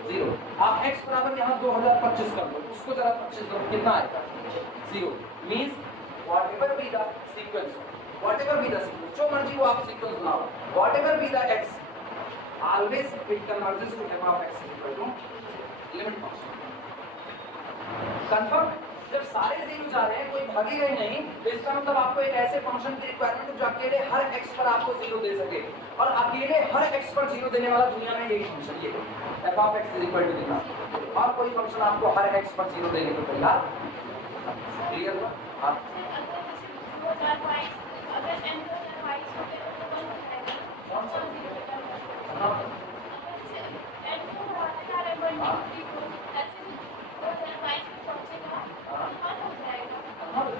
0। आप x बराबर यहाँ 2025 कर दो, उसको जरा 25 दो, कितना आएगा 0। Means whatever be the sequence, whatever be the sequence, जो मर्जी वो आप सीक्वेंस बनाओ, whatever be the x always it converges to f of x equal to limit function. Confirm? जब सारे जीरो जा रहे हैं, कोई भागेगा ही नहीं, तो इसका मतलब आपको एक ऐसे फंक्शन की रिक्वायरमेंट है जो अकेले हर x पर आपको जीरो दे सके, और अकेले हर x पर जीरो देने वाला दुनिया में यही फंक्शन ये f of x equal to कितना, और कोई फंक्शन आपको हर x पर जीरो देने को तैयार। क्लियर हुआ? हां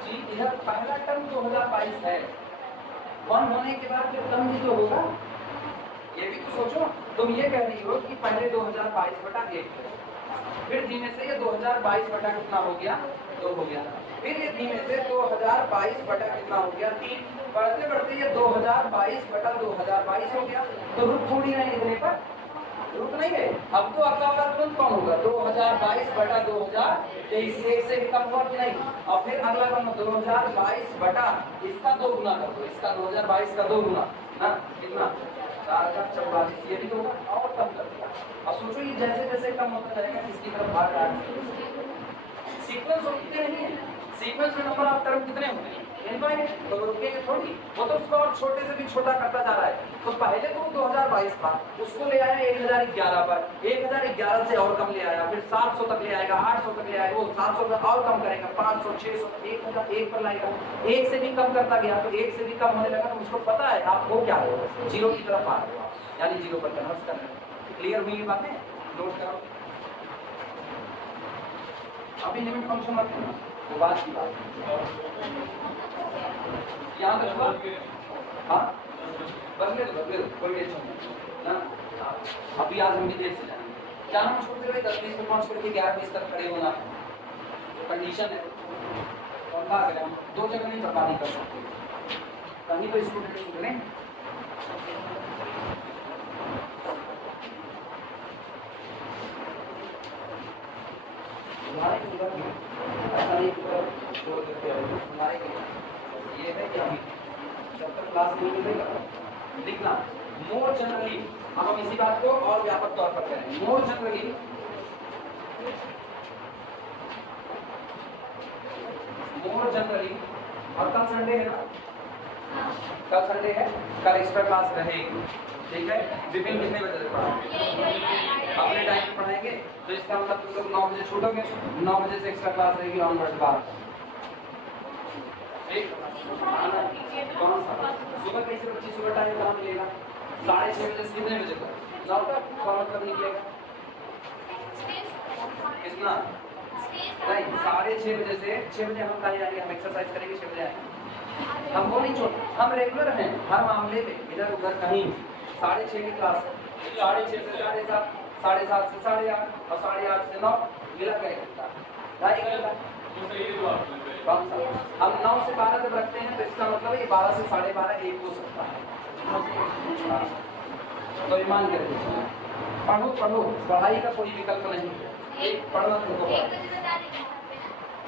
जी, इधर पहला टर्म 2022 है, 1 होने के बाद जो टर्म भी तो होगा, ये भी तो सोचो। तुम ये कह रही हो कि पहले 2022/1 है, फिर धीमे से ये 2022 कितना हो गया 2 हो गया, फिर ये धीमे से 2022 कितना हो गया 3, बढ़ते बढ़ते ये 2022/2022 हो गया। तो रुक थोड़ी नहीं, इतने पर रुक नहीं है। अब तो अगला वाला तुरंत कौन होगा 2022/2023, एक से भी कम हुआ कि नहीं, और फिर अगला कौन 2022 इसका 2 गुना कर दो, इसका 2022 का 2 गुना ना कितना 4044, ये भी तो होगा, और कम कर दिया। अब सोचो ये जैसे जैसे कम होता जाएगा किसकी तरफ भाग रहा है। सीक्वेंस होते नहीं है, सीक्वेंस में नंबर ऑफ टर्म कितने होंगे इनफाइनाइट, तो रुकेंगे थोड़ी, वो तो उसको और छोटे से भी छोटा करता जा रहा है। तो पहले तो 2022 था, उसको ले आया 1011 पर, 1011 से और कम ले आया, फिर 700 तक ले आएगा, 800 तक ले आएगा, वो 700 तक और कम करेगा, 500 600 1001 पर लाएगा, 1 से भी कम करता गया, तो 1 से भी कम होने लगा, तो उसको पता है आप वो क्या हो, जीरो की तरफ आ रहे हो, यानी जीरो पर कन्वर्ट कर रहे हो। क्लियर हुई ये बातें? नोट करो। अभी लिमिट फंक्शन मत करना, वो बात की बात यहाँ तक हुआ। हाँ बदले दो कोई टेंशन नहीं ना। अभी आज हम भी देर से जाएंगे, क्या हम छोड़ दे 10-20 में पहुँच करके 11-20 तक खड़े होना कंडीशन है, और क्या करें हम 2 जगह नहीं बता नहीं कर सकते, कहीं तो स्टूडेंट नहीं करें। हमारे ये है कि जब तक क्लास नहीं मिलेगा लिखना मोर जनरली, अब हम इसी बात को और व्यापक तौर पर करें। मोर जनरली और कल संडे है ना, कल संडे है, कल एक्स्ट्रा क्लास रहेगी, ठीक है। विपिन कितने बजे तक पढ़ाएंगे? अपने टाइम पे पढ़ाएंगे, तो इसका मतलब तुम लोग 9 बजे छूटोगे, 9 बजे से एक्स्ट्रा क्लास रहेगी ऑनवर्ड 12। ठीक, कौन सा सुबह कैसे बच्ची सुबह टाइम कहाँ मिलेगा? 6:30 बजे से कितने बजे तक? 9 तक कौन मतलब निकलेगा कितना? नहीं, 6:30 बजे से 6 बजे हम कहीं आएंगे, हम एक्सरसाइज करेंगे 6 बजे आएंगे, हम वो नहीं छोड़, हम रेगुलर हैं हर मामले में, इधर उधर कहीं। 6:30 की क्लास है, 6:30 से 7:30, 7:30 से 8:30 और 8:30 से 9 मिला गया घंटा, 2.5 घंटा। कौन सा? हम 9 से 12 तक रखते हैं, तो इसका मतलब है 12 से 12:30 एक हो सकता है। तो ईमान कर दीजिए, पढ़ो, पढ़ाई का कोई विकल्प नहीं है, एक पढ़ना तुमको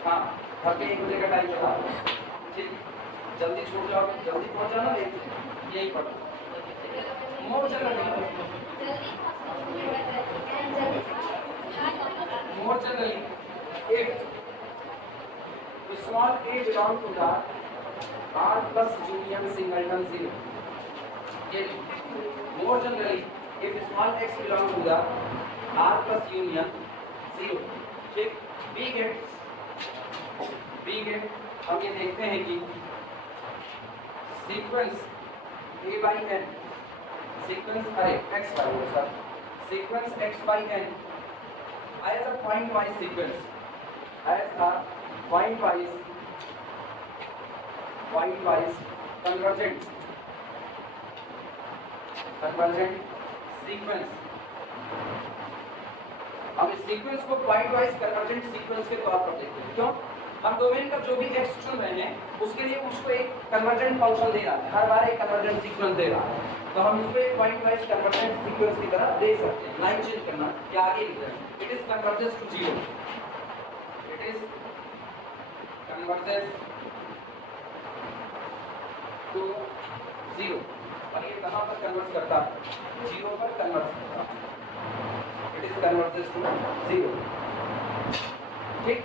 हाँ, घर के 1 बजे का टाइम बता, ठीक, जल्दी छूट जाओ, जल्दी पहुंच जाना, यही पढ़ो। More generally if small a belong to the r plus union singleton 0, more generally if small x belong to the r plus union 0, ठीक। b get हम ये देखते हैं कि sequence a by n, sequence अरे x by n, sir sequence x by n as a point wise sequence, as a point wise convergent sequence। हम इस sequence को पॉइंट वाइज कन्वर्जेंट सीक्वेंस के तौर पर देखते हैं। क्यों? हम डोमेन का जो भी x चुन रहे हैं उसके लिए उसको एक कन्वर्जेंट फंक्शन दे रहा है, हर बार एक कन्वर्जेंट सीक्वेंस दे रहा है। तो हम इसको एक पॉइंट वाइज कन्वर्जेंट सीक्वेंस की तरह देख सकते हैं। लाइन चेंज करना या आगे लिख रहे हैं, it is convergence to zero, it is convergence to zero. और ये कहाँ पर कन्वर्ट करता है? जीरो पर कन्वर्ट करता है, it is convergence to zero. ठीक,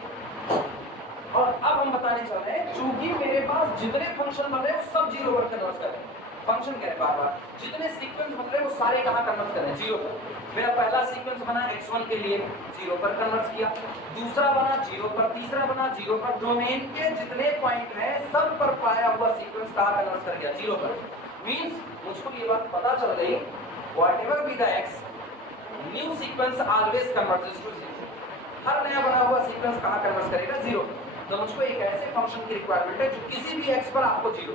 और अब हम बताने चल रहे हैं चूंकि मेरे पास जितने फंक्शन बन रहे हैं सब जीरो पर कन्वर्ट कर रहे हैं। फंक्शन कह रहे बार बार जितने सीक्वेंस बन रहे हैं वो सारे कहाँ कन्वर्ट कर रहे हैं? जीरो पर। मेरा पहला सीक्वेंस बना x1 के लिए, जीरो पर कन्वर्ट किया, दूसरा बना जीरो पर, तीसरा बना जीरो पर। डोमेन के जितने पॉइंट हैं सब पर पाया हुआ सीक्वेंस कहाँ कन्वर्ट कर गया? जीरो पर। मींस मुझको ये बात पता चल गई, whatever be the x, new sequence always converges to zero. हर नया बना हुआ सीक्वेंस कहाँ कन्वर्ट करेगा? जीरो। तो मुझको एक ऐसे फंक्शन की रिक्वायरमेंट है जो किसी भी x पर आपको जीरो,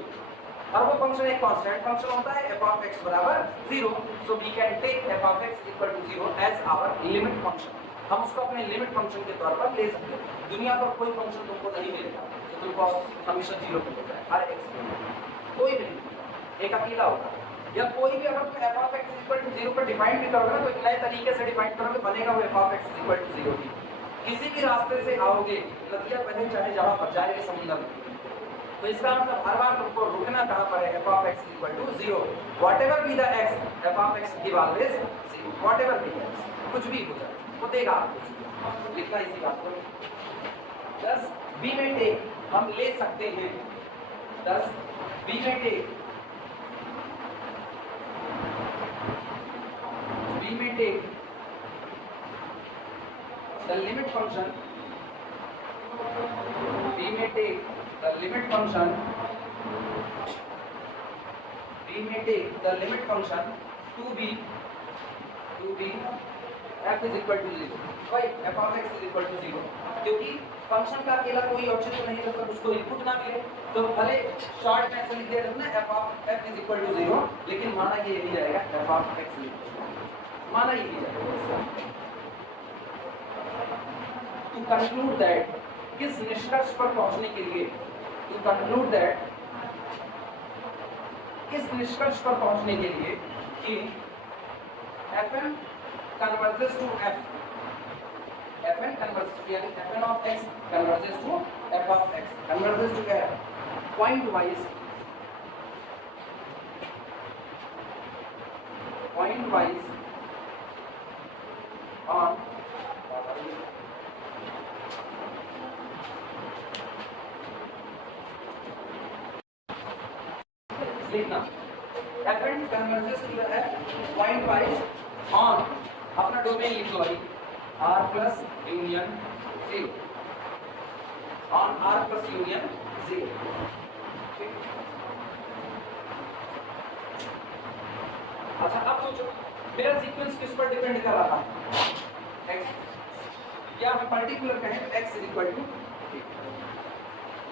और वो फंक्शन एक कांस्टेंट फंक्शन होता है f of x बराबर 0। So we can take f of x equal to 0 as our limit function. हम उसको अपने लिमिट फंक्शन के तौर पर ले सकते हैं। दुनिया पर कोई फंक्शन तुमको नहीं मिलेगा जो तुमको हमेशा 0 पे देता है, हर x में कोई भी नहीं, एक अकेला होगा। या कोई भी अगर तुम f of x equal to 0 पर डिफाइन भी करोगे ना, तो एक नए तरीके से डिफाइन करोगे, बनेगा वो f of x equal to 0 ही। किसी भी रास्ते से आओगे, नदियां बहे चाहे जहां पर जाएंगे समुद्र में, तो इसका मतलब हर बार तुमको रुकना कहां पर है? f of x equal to 0। Whatever be the x, f of x give always 0। Whatever be the x, कुछ भी हो जाए वो देगा आपको। लिखना इसी बात को। 10 b में टेक हम ले सकते हैं, 10 b में टेक, b में take the limit function, b may take the limit function, b may take the limit function to be f is equal to 0। why f of x is equal to 0? क्योंकि function का अकेला कोई औचित्य नहीं जब तक उसको इनपुट ना मिले। तो भले शॉर्ट में ऐसे लिख दिया ना f of x is equal to 0, लेकिन माना ये नहीं जाएगा f of x, माना ये नहीं जाएगा। To conclude that, किस निष्कर्ष पर पहुंचने के लिए, to conclude that, किस निष्कर्ष पर पहुंचने के लिए कि fn converges to f, fn converges यानी fn of x converges to f of x, converges to f point wise on लिखना fn converges to the f point wise on, अपना डोमेन लिख लो भाई, r plus union 0, on r plus union 0। अच्छा अब सोचो मेरा sequence किस पर डिपेंड कर रहा है? x, या हम पर्टिकुलर कहें तो x is equal to,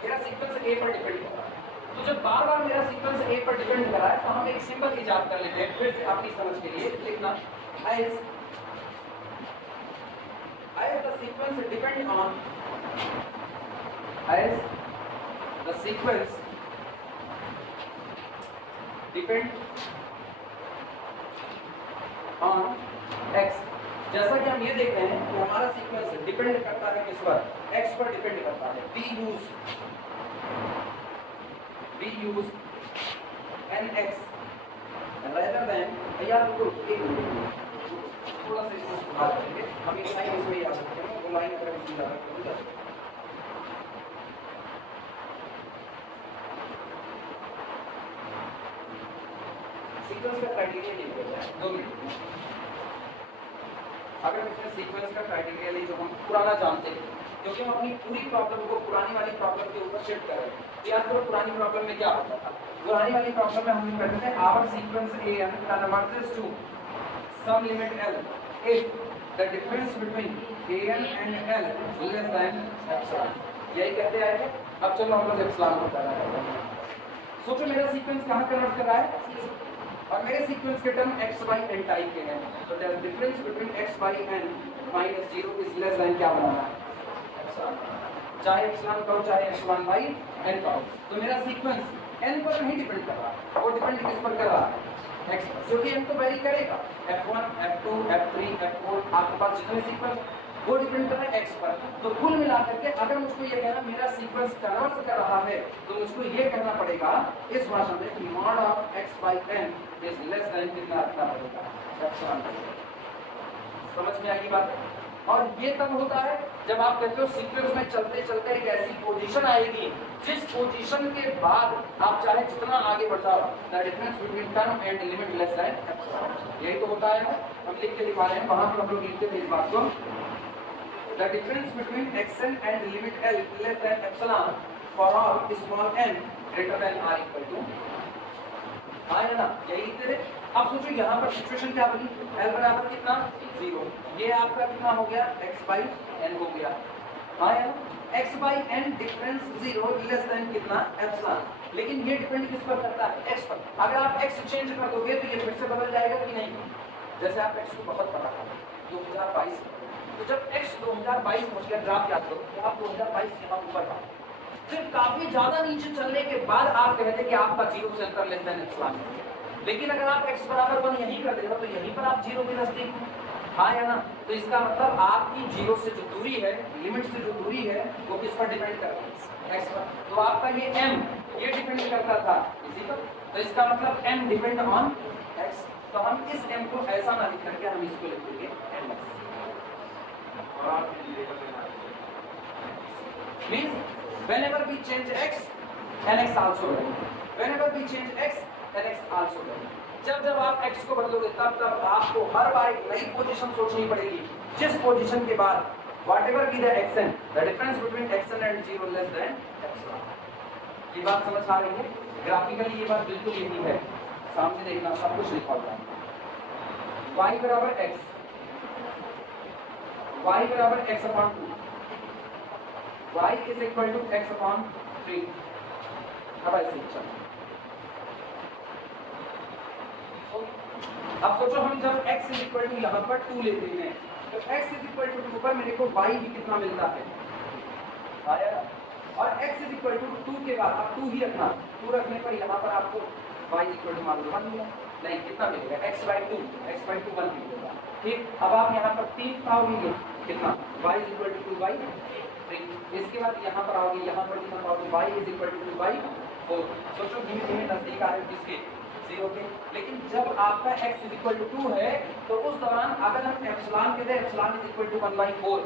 मेरा सीक्वेंस a पर डिपेंड कर रहा है। तो जब बार बार मेरा सीक्वेंस a पर डिपेंड कर रहा है तो हम एक सिंबल इजाद कर लेते हैं फिर से अपनी समझ के लिए। लिखना as the sequence depend on, as the sequence depend on x। जैसा कि हम ये देख रहे हैं कि हमारा सीक्वेंस डिपेंड करता है किस पर? x पर डिपेंड करता है। we use nx rather than, भैया रुको एक मिनट, थोड़ा सा इसको सुधार करेंगे, हम एक लाइन इसमें याद रखेंगे, वो लाइन अगर इसमें याद रखेंगे सीक्वेंस का क्राइटेरिया नहीं होता है। 2 मिनट, अगर इसमें सीक्वेंस का क्राइटेरिया नहीं तो हम पुराना जानते हैं, क्योंकि हम अपनी पूरी प्रॉब्लम को पुरानी वाली प्रॉब्लम के ऊपर शिफ्ट कर रहे हैं। याद करो पुरानी प्रॉब्लम में क्या होता था? पुरानी वाली प्रॉब्लम में हम कहते थे our sequence an converges to some limit l if the difference between an and l less than epsilon। यही कहते आए थे। अब चलो हम लोग एप्सिलॉन को करना है। सोचो मेरा सीक्वेंस कहाँ कन्वर्ट कर रहा है, और मेरे सीक्वेंस के term x y n type के हैं, तो the difference between x y n minus 0 is less than क्या बनाना है? एप्सिलॉन। चाहे एप्सिलॉन कहो चाहे एप्सिलॉन बाई n कहो। तो मेरा सीक्वेंस n पर नहीं डिपेंड कर रहा, वो डिपेंड किस पर कर रहा है? x क्योंकि m तो वेरी करेगा f1 f2 f3 f4 आपके पास जितने सीक्वेंस वो डिपेंड कर रहा है x पर। तो कुल मिलाकर के अगर मुझको ये कहना मेरा सीक्वेंस कन्वर्स कर रहा है तो मुझको ये कहना पड़ेगा इस भाषा में कि mod of x by n is less than कितना रखना पड़ेगा एप्सिलॉन। समझ में आई बात? और ये तब होता है जब आप कहते हो सीक्वेंस में चलते चलते एक ऐसी पोजीशन आएगी जिस पोजीशन के बाद आप चाहे जितना आगे बढ़ जाओ the difference between term and limit less than epsilon. यही तो होता है हम लिख के दिखा रहे हैं वहां पर हम लोग लिखते थे इस बात को the difference between xn and limit L less than epsilon for all small n greater than or equal to है ना यही लिखते थे। अब सोचो यहाँ पर सिचुएशन क्या बनी L बराबर कितना 0 ये आपका कितना हो गया x by n हो गया है ना x by n difference 0 less than कितना एप्सिलॉन। लेकिन ये डिपेंड किस पर करता है x पर। अगर आप x चेंज कर दोगे तो ये फिर से बदल जाएगा कि नहीं। जैसे आप x को बहुत पढ़ा था 2022 तो जब x 2022 पहुंच गया ग्राफ याद करो तो आप 2022 यहाँ ऊपर था फिर काफी ज्यादा नीचे चलने के बाद आप कहते कि आपका 0 से अंतर लेस देन एप्सिलॉन है। लेकिन अगर आप x बराबर 1 यहीं कर देगा तो यहीं पर आप 0 के नजदीक हाँ या ना। तो इसका मतलब आपकी 0 से जो दूरी है लिमिट से जो दूरी है वो किस पर डिपेंड करता है x पर। तो आपका ये m ये डिपेंड करता था इसी पर। तो इसका मतलब m डिपेंड ऑन x। तो हम इस m को ऐसा ना लिख करके हम इसको लिख देंगे mx means whenever we change x nx also रहेगा whenever we change x nx also रहेगा। जब जब आप x को बदलोगे तब तब आपको हर बार एक नई पोजीशन सोचनी पड़ेगी जिस पोजीशन के बाद whatever be the xn the difference between xn and 0 less than epsilon। ये बात समझ आ रही है? ग्राफिकली ये बात बिल्कुल यही है। सामने देखना सब कुछ लिखा हुआ है y बराबर x y बराबर x upon 2 y is equal to x upon 3। अब ऐसे चलो अब सोचो हम जब x इज इक्वल टू यहाँ पर 2 लेते हैं तो x इज इक्वल टू 2 पर मेरे को y भी कितना मिलता है आया। और x इज इक्वल टू 2 के बाद अब 2 ही रखना 2 रखने पर यहाँ पर आपको y इज इक्वल टू मान लो 1 मिला नहीं कितना मिलेगा x by 2 1 मिलेगा। ठीक अब आप यहाँ पर 3 पाओगे कितना y is equal to 2 by 3। इसके बाद यहाँ पर आओगे यहाँ पर कितना पाओगे y is equal to 2 by 4। सोचो धीमे धीमे नजदीक आ रहे हो किसके 0 के। लेकिन जब आपका x इज इक्वल टू 2 है तो उस दौरान अगर हम एप्सिलॉन के दे epsilon is equal to 1 by 4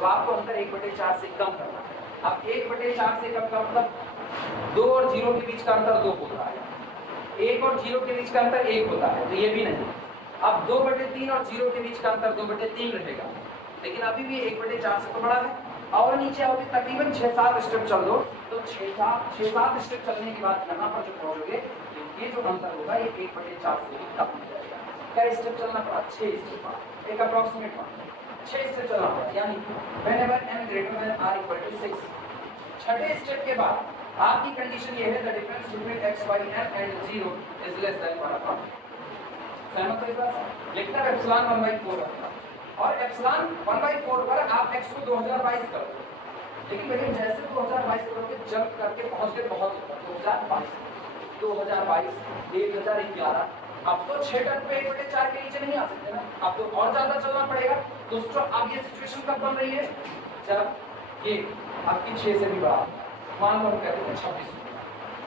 तो आपको अंतर 1/4 से कम करना है। अब 1/4 से कम का मतलब 2 और 0 के बीच का अंतर 2 होता है 1 और 0 के बीच का अंतर 1 होता है तो ये भी नहीं। अब 2/3 और 0 के बीच का अंतर 2/3 रहेगा लेकिन अभी भी 1/4 से तो बड़ा है। और नीचे आओगे तकरीबन 6-7 स्टेप चल दो तो 6-7 स्टेप चलने के बाद यहाँ पर जो पहुँचोगे ये जो अंतर होगा ये 1/4 से कम हो जाएगा। क्या स्टेप चलना पड़ा 6 स्टेप एक अप्रॉक्सीमेट 6 स्टेप चलना पड़ा यानी whenever n greater than or equal to 6 छठे स्टेप के बाद आपकी कंडीशन ये है the difference between x by n and 0 is less than 1 upon। सहमत हो इस बात से? लेकिन अब एप्सिलॉन 1/4 रखना और एप्सिलॉन 1/4 पर आप x को 2022 कर दो। लेकिन भैया जैसे 2022 करोगे जंप करके पहुंच गए बहुत ऊपर 2022 1011 अब तो 6 टन पे 1/4 के नीचे नहीं आ सकते ना अब तो और ज्यादा चलना पड़ेगा। दोस्तों अब ये सिचुएशन कब बन रही है जब ये आपकी 6 से भी बड़ा मान लो कहते हैं 26।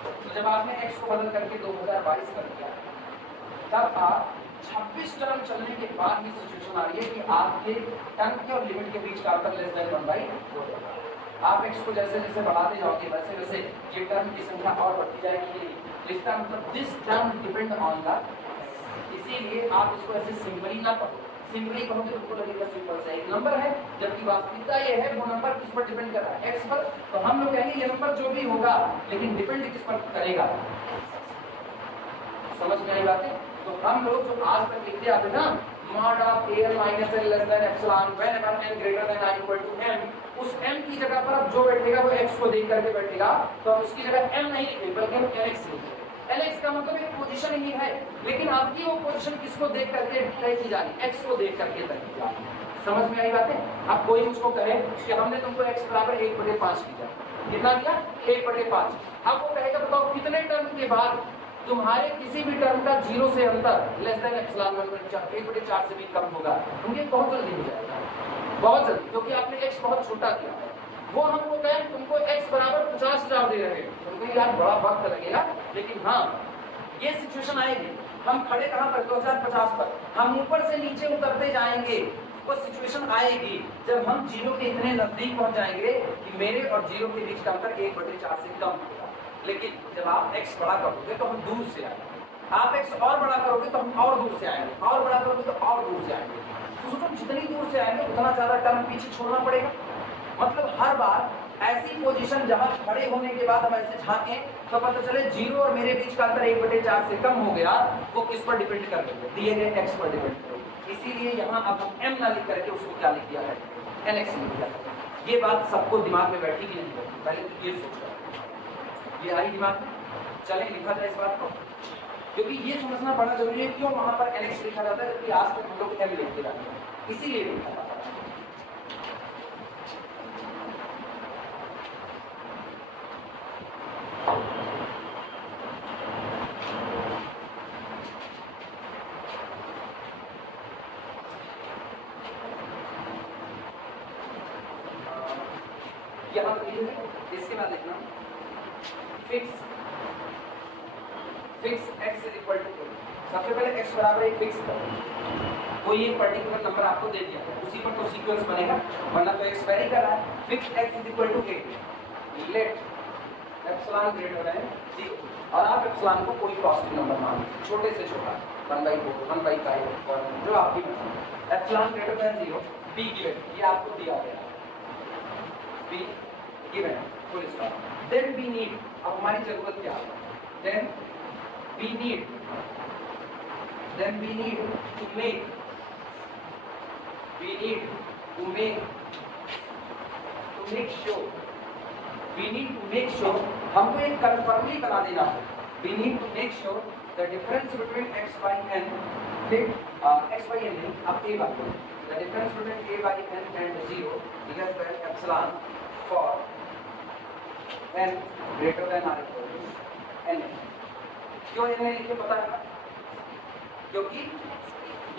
तो जब आपने x को बदल करके 2022 कर दिया तब आप 26 टर्म चलने के बाद ये सिचुएशन आ रही है कि आपके टर्म के और लिमिट के बीच का अंतर लेस देन 1/4। आप x को जैसे जैसे बढ़ाते जाओगे वैसे वैसे ये टर्म की संख्या और बढ़ती जाएगी। इसका मतलब this term depend on the इसीलिए आप इसको ऐसे सिंपली ना पढ़ो। सिंपली कहोगे तो आपको लगेगा सिंपल सा एक नंबर है जबकि वास्तविकता ये है वो नंबर किस पर डिपेंड कर रहा है x पर। तो हम लोग कहेंगे ये नंबर जो भी होगा लेकिन डिपेंड किस पर करेगा। समझ में आई बात है? तो हम लोग जो आज तक लिखते आते ना mod of al minus l less than epsilon whenever n greater than or equal to m उस m की जगह पर अब जो बैठेगा वो x को देख करके बैठेगा तो हम उसकी जगह m नहीं लिखेंगे बल्कि हम lx लिखेंगे। lx का मतलब एक पोजीशन ही है लेकिन आपकी वो पोजीशन किसको देख करके तय की जा रही x को देख करके तय की जा रही। समझ में आई बात है? अब कोई मुझको कहे कि हमने तुमको x बराबर 1/5 दिया कितना दिया 1/5। अब वो कहेगा बताओ कितने टर्म के बाद तुम्हारे किसी भी टर्म का 0 से अंतर लेस देन एप्सिलॉन 1/4 से भी कम होगा, तुमको बहुत जल्दी हो जाएगा, बहुत जल्दी, क्योंकि आपने x बहुत छोटा किया है। वो हमको कहें तुमको x बराबर 50,000 दे रहे हैं, तुमको यार बड़ा वक्त लगेगा, लेकिन हाँ ये सिचुएशन आएगी। हम खड़े कहाँ पर 2050 पर, हम ऊपर से नीचे उतरते जाएंगे, वो सिचुएशन आएगी जब हम 0 के इतने नजदीक पहुंच जाएंगे कि मेरे और 0 के बीच का अंतर 1/4 से कम होगा। लेकिन जब आप x बड़ा करोगे तो हम दूर से आएंगे, आप x और बड़ा करोगे तो हम और दूर से आएंगे, और बड़ा करोगे तो और दूर से आएंगे। तो सोचो जितनी दूर से आएंगे उतना ज्यादा टर्म पीछे छोड़ना पड़ेगा। मतलब हर बार ऐसी पोजीशन जहां खड़े होने के बाद हम ऐसे झांकें तो पता चले 0 और मेरे बीच का अंतर 1/4 से कम हो गया, वो किस पर डिपेंड कर रही है, दिए गए x पर डिपेंड करेगा। इसीलिए यहाँ अब हम m ना लिख करके उसको क्या लिख दिया है, nx लिख दिया है। ये बात सबको दिमाग में बैठी कि नहीं बैठी, पहले तो ये सोचो, ये आई दिमाग में, चले लिखा जाए इस बात को, क्योंकि ये समझना बड़ा जरूरी है क्यों वहां पर nx लिखा जाता है, जबकि आज तक हम लोग m लिखते रहते हैं, इसीलिए लिखा जाता है। यहाँ पर इसके बाद लिखना fix x is equal to, सबसे पहले x बराबर एक फिक्स करो, कोई एक पर्टिकुलर नंबर आपको दे दिया है, उसी पर तो सीक्वेंस बनेगा, वरना तो x वेरी कर रहा है। Fix x is equal to 8, let epsilon greater than 0, और आप एप्सिलॉन को कोई पॉजिटिव नंबर मान लीजिए, छोटे से छोटा 1/4 1/5 जो आपकी मर्जी। Epsilon greater than 0 b given, ये आपको दिया गया है, b given full stop. Then we need, अब हमारी जरूरत क्या है, then we need to make sure, हमको एक कंफर्मली बना देना है, we need to make sure the difference between x by n, x by n नहीं, आप a बात करो, the difference between a by n and 0 because the epsilon for n greater than or equal to n। क्यों n लिखे पता है, क्योंकि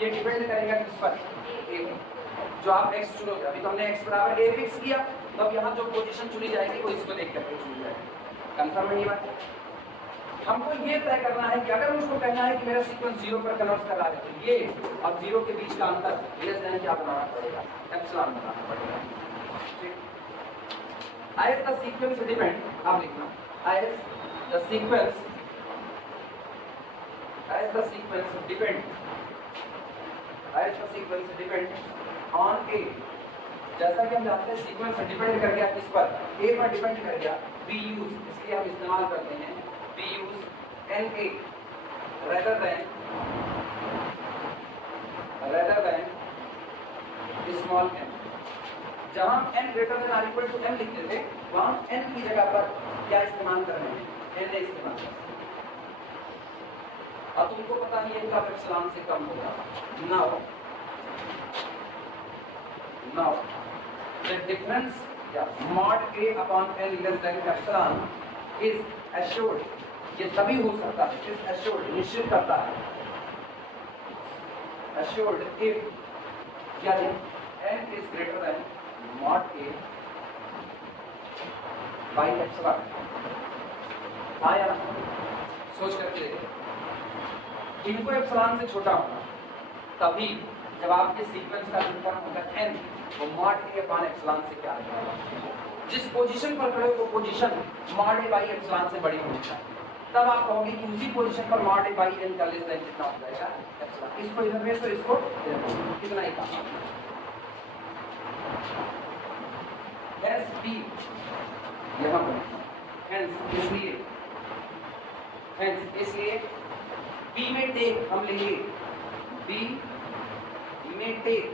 ये डिपेंड करेगा किस पर, a पर, जो आप x चुनोगे। अभी तो हमने x बराबर a फिक्स किया, तो अब यहाँ जो पोजीशन चुनी जाएगी वो इसको देख करके चुनी जाएगी, कंफर्म है ये बात। हमको ये तय करना है कि अगर उसको कहना है कि मेरा सीक्वेंस 0 पर कन्वर्ट कर रहा है, तो ये और 0 के बीच का अंतर लेस देन क्या बनाना पड़ेगा, एप्सिलॉन बनाना पड़ेगा। As the sequence depend, आप लिखना as the sequence depend on a, जैसा कि हम जानते हैं सीक्वेंस डिपेंड कर गया किस पर, a पर डिपेंड कर गया, we use, इसलिए हम इस्तेमाल करते हैं we use na rather than small n। जहाँ n greater than or equal to m लिखते थे, वहाँ n की जगह पर क्या इस्तेमाल कर रहे हैं, na इस्तेमाल कर रहे हैं। अब तुमको पता नहीं है कब एप्सिलॉन से कम होगा। Now the difference mod a upon n less than epsilon is assured, ये तभी हो सकता है, is assured निश्चित करता है, assured if क्या है, n is greater than mod a by epsilon। आया, सोच करके देखो, इनको एप्सिलॉन से छोटा होगा तभी जब आपके सीक्वेंस का टर्म होगा n, वो mod a upon epsilon से क्या आएगा, जिस पोजीशन पर खड़े हो वो position mod a by epsilon से बड़ी होनी चाहिए, तब आप कहोगे कि उसी पोजीशन पर mod a by n का लेस देन कितना हो जाएगा, एप्सिलॉन। इसको इधर में तो इसको कितना ही काम, hence b यहाँ पर hence इसलिए b में टेक हम लेंगे, b में टेक,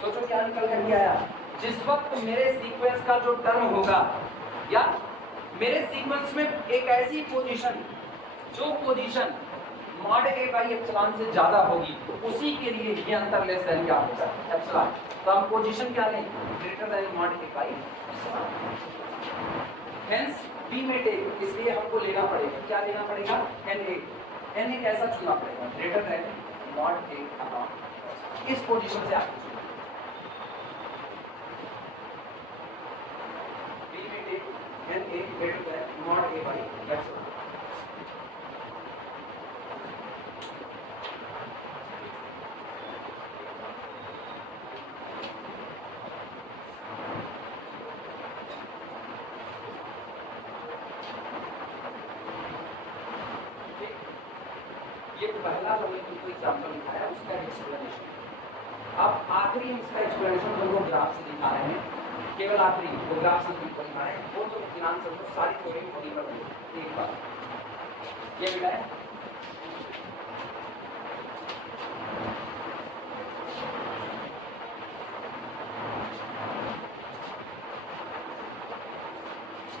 सोचो क्या निकल कर आया, जिस वक्त मेरे सीक्वेंस का जो टर्म होगा या मेरे सीक्वेंस में एक ऐसी पोजीशन जो position mod a by epsilon से ज्यादा होगी, तो उसी के लिए ये अंतर लेस देन क्या होगा, एप्सिलॉन। तो हम पोजीशन क्या लें, greater than mod a by epsilon। Hence B में टेक, इसलिए हमको लेना पड़ेगा, क्या लेना पड़ेगा, एन ए। एन ए कैसा चुनना पड़ेगा, greater than not a upon, इस पोजीशन से आपको चुनना। बी में take n a greater than not a by epsilon. ये पहला जो मैंने तुमको एग्जांपल दिखाया उसका एक्सप्लेनेशन। अब आखिरी हम इसका एक्सप्लेनेशन तुमको ग्राफ से दिखा रहे हैं, केवल आखिरी वो ग्राफ से तुमको दिखा रहे हैं, वो तो ध्यान से तो सारी थ्योरी होनी पड़ेगी एक बार। ये बेटा है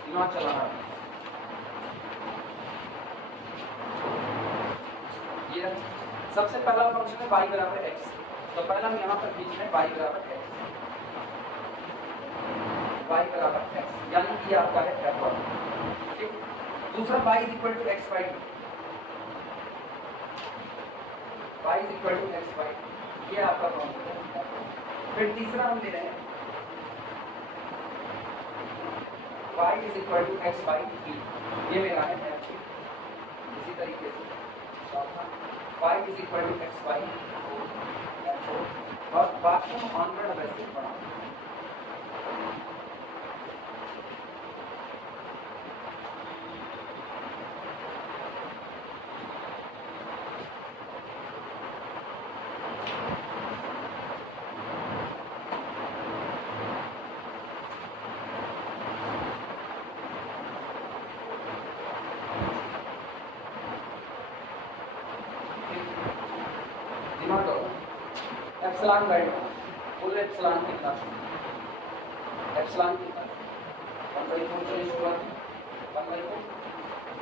दिमाग चला रहा है। सबसे पहला फंक्शन है y बराबर x, तो पहला हम यहाँ पर खींच रहे हैं y बराबर x, y बराबर x, यानी कि आपका है f1, ठीक। दूसरा y is equal to x by 2, y is equal to x by 2, ये आपका फंक्शन है। फिर तीसरा हम ले रहे हैं y is equal to x by 3, ये मेरा है f3। इसी तरीके से y is equal to x by 4 और बाकी हम ऑनवर्ड वैसे बढ़ाएं। एप्सिलॉन बाय बोलो एप्सिलॉन कितना, एप्सिलॉन कितना 1/4 जो इसको 1/4,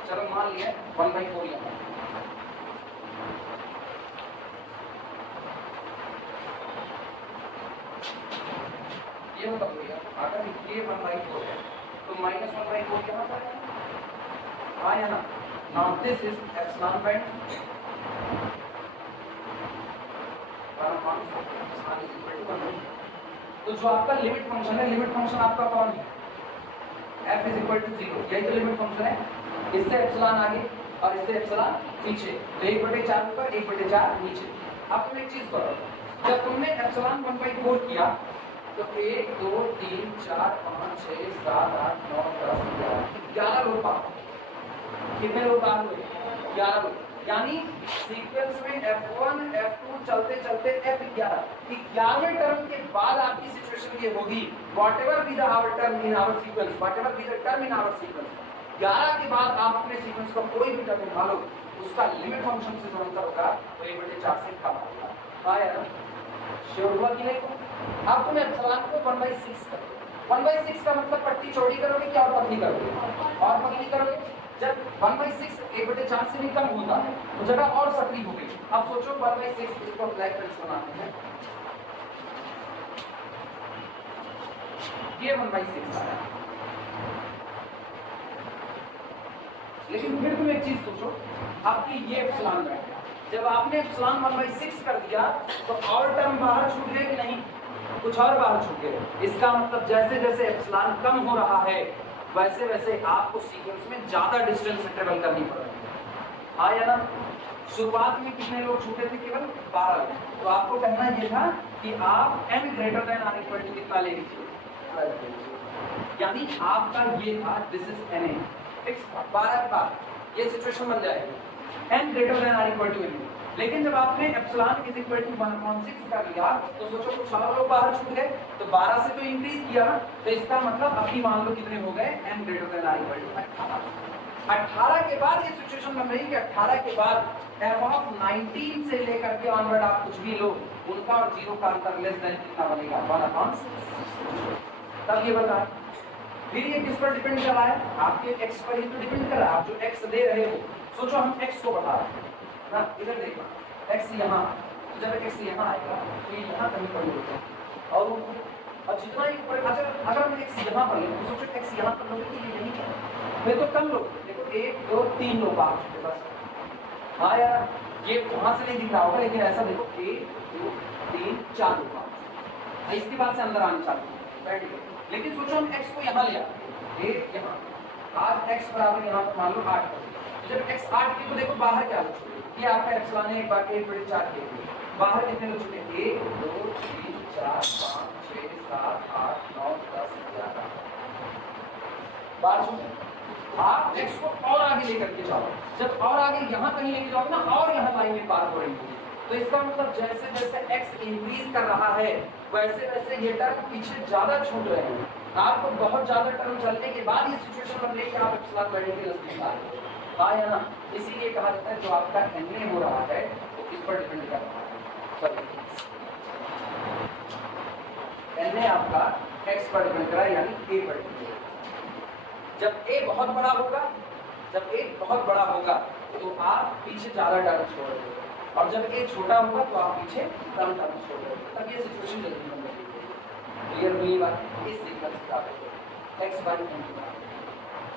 चलो मान लिया 1/4 यहाँ। ये मतलब भैया अगर ये 1/4 है तो -1/4 यहाँ पर है, हाँ या ना। Now this is epsilon bye तो जो आपका लिमिट फंक्शन है, लिमिट फंक्शन आपका कौन है, f इज इक्वल टू 0, यही तो लिमिट फंक्शन है। इससे एप्सिलॉन आगे और इससे एप्सिलॉन पीछे, तो 1/4 ऊपर 1/4 नीचे। अब तुम एक चीज करो, जब तुमने एप्सिलॉन 1/4 किया तो 1 2 3 4 5 6 7 8 9 10 11 लोग पास। कितने लोग पास हुए, 11 लोग, यानी सीक्वेंस में F1 F2 चलते चलते F11, 11वें टर्म के बाद आपकी सिचुएशन ये होगी, whatever be the our term in our sequence, whatever be the term in our sequence, 11 के बाद आप अपने सीक्वेंस का कोई भी टर्म उठा लो, उसका लिमिट फंक्शन से जो अंतर होगा वो 1/4 से कम होगा। हाँ यार, श्योर हुआ कि नहीं को? अब तुम एप्सिलॉन को 1/6 करो। 1/6 का मतलब पट्टी चौड़ी करोगे क्या और पतली करोगे, और पतली करोगे। जब 1/6 1/4 से भी कम होता है तो जगह और सकरी हो गई। अब सोचो 1/6 इसको ब्लैक पेंस बनाते हैं, ये 1/6 आया। लेकिन फिर तुम एक चीज सोचो, आपकी ये एप्सिलॉन बैठ गया, जब आपने एप्सिलॉन 1/6 कर दिया तो और टर्म बाहर छूट गए कि नहीं, कुछ और बाहर छूट गए। इसका मतलब जैसे जैसे एप्सिलॉन कम हो रहा है वैसे वैसे आपको सीक्वेंस में ज्यादा डिस्टेंस ट्रेवल करनी पड़ रही है। हाँ या ना। शुरुआत में कितने लोग छूटे थे, केवल 12 लोग, तो आपको कहना ये था कि आप n greater than or equal to कितना ले लीजिए, 12, यानी आपका ये था दिस इज n फिक्स था। 12 के बाद ये सिचुएशन बन जाएगी n greater than or equal to n। लेकिन जब आपने एप्सिलॉन इज इक्वल टू 1/6 कर लिया तो सोचो कुछ और लोग बाहर छूट गए, तो 12 से तो इंक्रीज किया ना, तो इसका मतलब अभी मान लो कितने हो गए, n greater than or equal to 18। 18 के बाद ये सिचुएशन बन रही कि 18 के बाद f ऑफ 19 से लेकर के ऑनवर्ड आप कुछ भी लो, उनका और 0 का अंतर लेस देन कितना बनेगा, 1/6। तब ये बता फिर ये किस पर डिपेंड कर रहा है, आपके x पर ही तो डिपेंड कर रहा है। आप जो x ले रहे हो, सोचो हम x को बढ़ा रहे हैं ना, इधर देखना x यहाँ, तो जब x यहाँ आएगा तो ये यहाँ कहीं पर होगा और अच्छा जितना ही ऊपर अगर मैं x यहाँ पर लूँ तो सोचो x यहाँ पर लोगे कि ये यही है, मैं तो कम लोग देखो 1 2 3 लोग आ चुके बस। हाँ यार ये वहाँ से नहीं दिख रहा होगा, लेकिन ऐसा देखो 1 2 3 4 लोग आ चुके, इसके बाद से अंदर आने चाहते हैं, लेकिन सोचो हम x को यहाँ लिया, एक यहाँ आज x बराबर यहाँ पर मान लो 8 कर दिया, जब x 8 की तो देखो बाहर क्या बचे, ये आपका एप्सिलॉन है, 1 बार 1 बटे 4 के बाहर कितने बच चुके 1 2 3 4 5 6 7 8 9 10 11 बार सुन। आप x को और आगे लेकर के जाओ, जब और आगे यहाँ कहीं लेके जाओगे ना और यहाँ लाइन में पार हो रही होगी, तो इसका मतलब जैसे जैसे x इंक्रीज कर रहा है वैसे वैसे ये टर्म पीछे ज्यादा छूट रहे हैं। आपको बहुत ज्यादा टर्म चलने के बाद ये सिचुएशन बन रही है कि आप एप्सिलॉन बढ़ने के नजदीक आ रहे हो, हाँ या ना। इसीलिए कहा जाता है जो आपका एनए हो रहा है वो किस पर डिपेंड कर रहा है, एनए आपका एक्स पर डिपेंड कर रहा है, यानी ए पर डिपेंड कर रहा है। जब ए बहुत बड़ा होगा, जब ए बहुत बड़ा होगा तो आप पीछे ज्यादा टर्म छोड़ रहे हो, और जब ए छोटा होगा तो आप पीछे कम टर्म छोड़ रहे हो, तब ये सिचुएशन जल्दी बन जाएगी। क्लियर हुई बात? इस सीक्वेंस का एक्स बार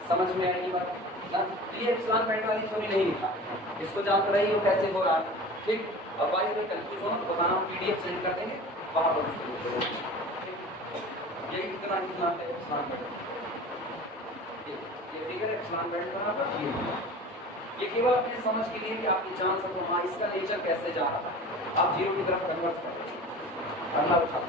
समझ में आएगी बात ना। ये एप्सिलॉन पॉइंट वाली थ्योरी नहीं लिखा, इसको जानते रहिए वो कैसे हो रहा है, ठीक। अब भाई अगर कंफ्यूज हो तो बताना, पीडीएफ सेंड कर देंगे वहां पर उसको ये कितना कितना है एप्सिलॉन पॉइंट, ये फिगर एप्सिलॉन पॉइंट बना था, ये केवल अपने समझ के लिए कि आप ये जान सको हाँ इसका नेचर कैसे जा रहा है, आप जीरो की तरफ कन्वर्ट करें करना उठा।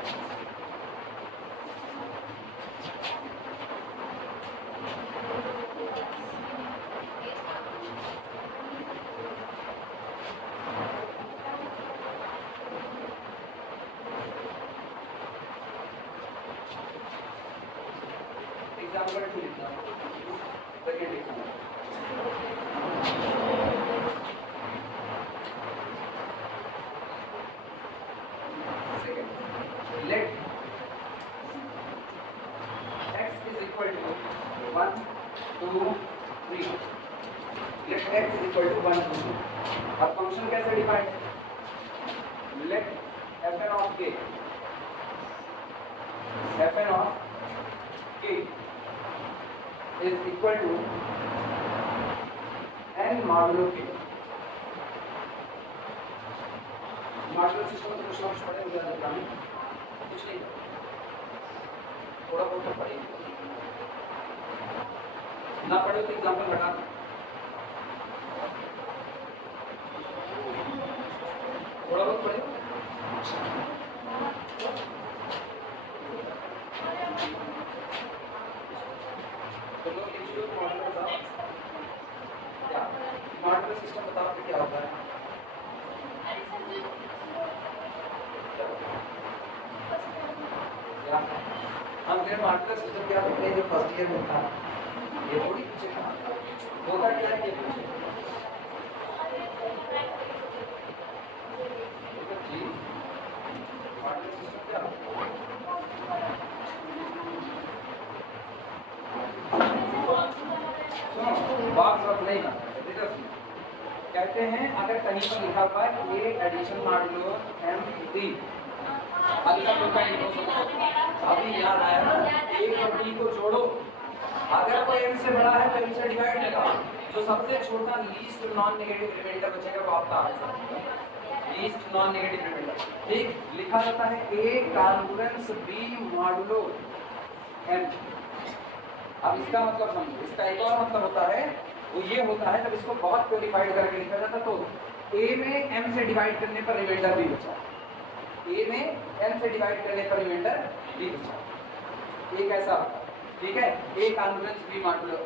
एग्जाम्पल 2 लिखना, सेकंड लिखना, let x is equal to 1 2 3, let x is equal to 1 2 3। अब फंक्शन कैसे डिफाइन है, let fn of k, fn of k is equal to n modulo k। Modular system में कुछ नॉट्स पढ़े हुए हैं, कुछ नहीं थोड़ा बहुत तो पढ़े ना, पढ़े तो एग्जांपल बता दो, थोड़ा बहुत पढ़े तो लोग लिखिए मॉडुलर था क्या, मॉडुलर सिस्टम बताओ फिर क्या होता है। हम फिर मॉडुलर सिस्टम क्या होता है जो फर्स्ट ईयर में था, ये थोड़ी पीछे था, होता क्या है ये पीछे जी। मॉडुलर सिस्टम क्या सुनो बॉक्स रख नहीं करना, कहते हैं अगर कहीं पर लिखा हुआ है ए एडिशन मॉडुलो एम डी, अभी याद आया ना, ए और बी को जोड़ो, अगर कोई m से बड़ा है तो m से डिवाइड लगाओ, जो सबसे छोटा लीस्ट नॉन नेगेटिव रिमाइंडर बचेगा वो आपका आंसर है, लीस्ट नॉन नेगेटिव रिमाइंडर। ठीक, लिखा जाता है a congruence b modulo m। अब इसका मतलब समझो, इसका एक और मतलब होता है वो ये होता है जब इसको बहुत प्योरीफाइड करके लिखा जाता तो a में m से डिवाइड करने पर रिमाइंडर भी बचा, a में m से डिवाइड करने पर रिमाइंडर भी बचा, एक ऐसा, ठीक है, a कॉन्ग्रुएंस b मॉडुलो।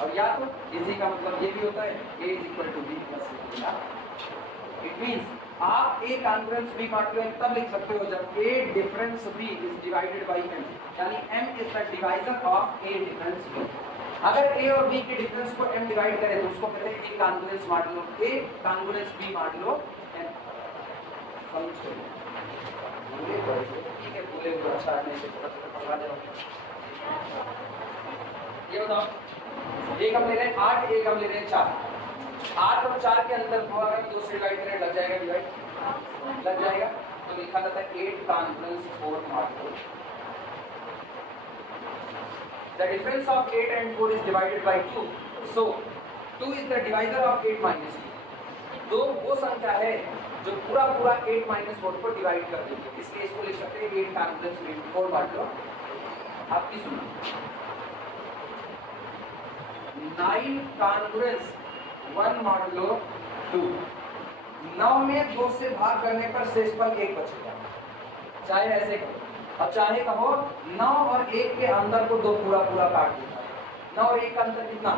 और या तो इसी का मतलब ये भी होता है a is equal to b plus c। It means आप a congruence b modulo m तब लिख सकते हो जब a difference b is divided by m, यानी m is the divisor of a difference b। अगर a और b के डिफरेंस को m डिवाइड करे तो उसको कहते हैं a congruence modulo a congruence b modulo m। समझ गए? ठीक है, बोले वो अच्छा नहीं से थोड़ा सा पढ़वा दे। ये बताओ, एक हम ले रहे हैं 8, एक हम ले रहे हैं 4, 8 और 4 के अंदर दो अगर 2 से डिवाइड करें लग जाएगा, डिवाइड लग जाएगा, तो लिखा जाता है 8 congruence 4 modulo The difference of 8 and 4 is divided by 2. So 2 is the divisor of 8 minus 2. तो वो संख्या है जो पूरा 8 minus 4 को डिवाइड कर देती है, इसलिए इसको लिख सकते हैं 8 कांग्रुएंस में 4 बांट लो। आपकी सुनो 9 कांग्रुएंस 1 मॉडुलो 2। 9 में 2 से भाग करने पर शेषफल 1 बचेगा, चाहे ऐसे करो और चाहे कहो 9 और 1 के अंदर को 2 पूरा काट देता है। 9 और 1 का अंतर कितना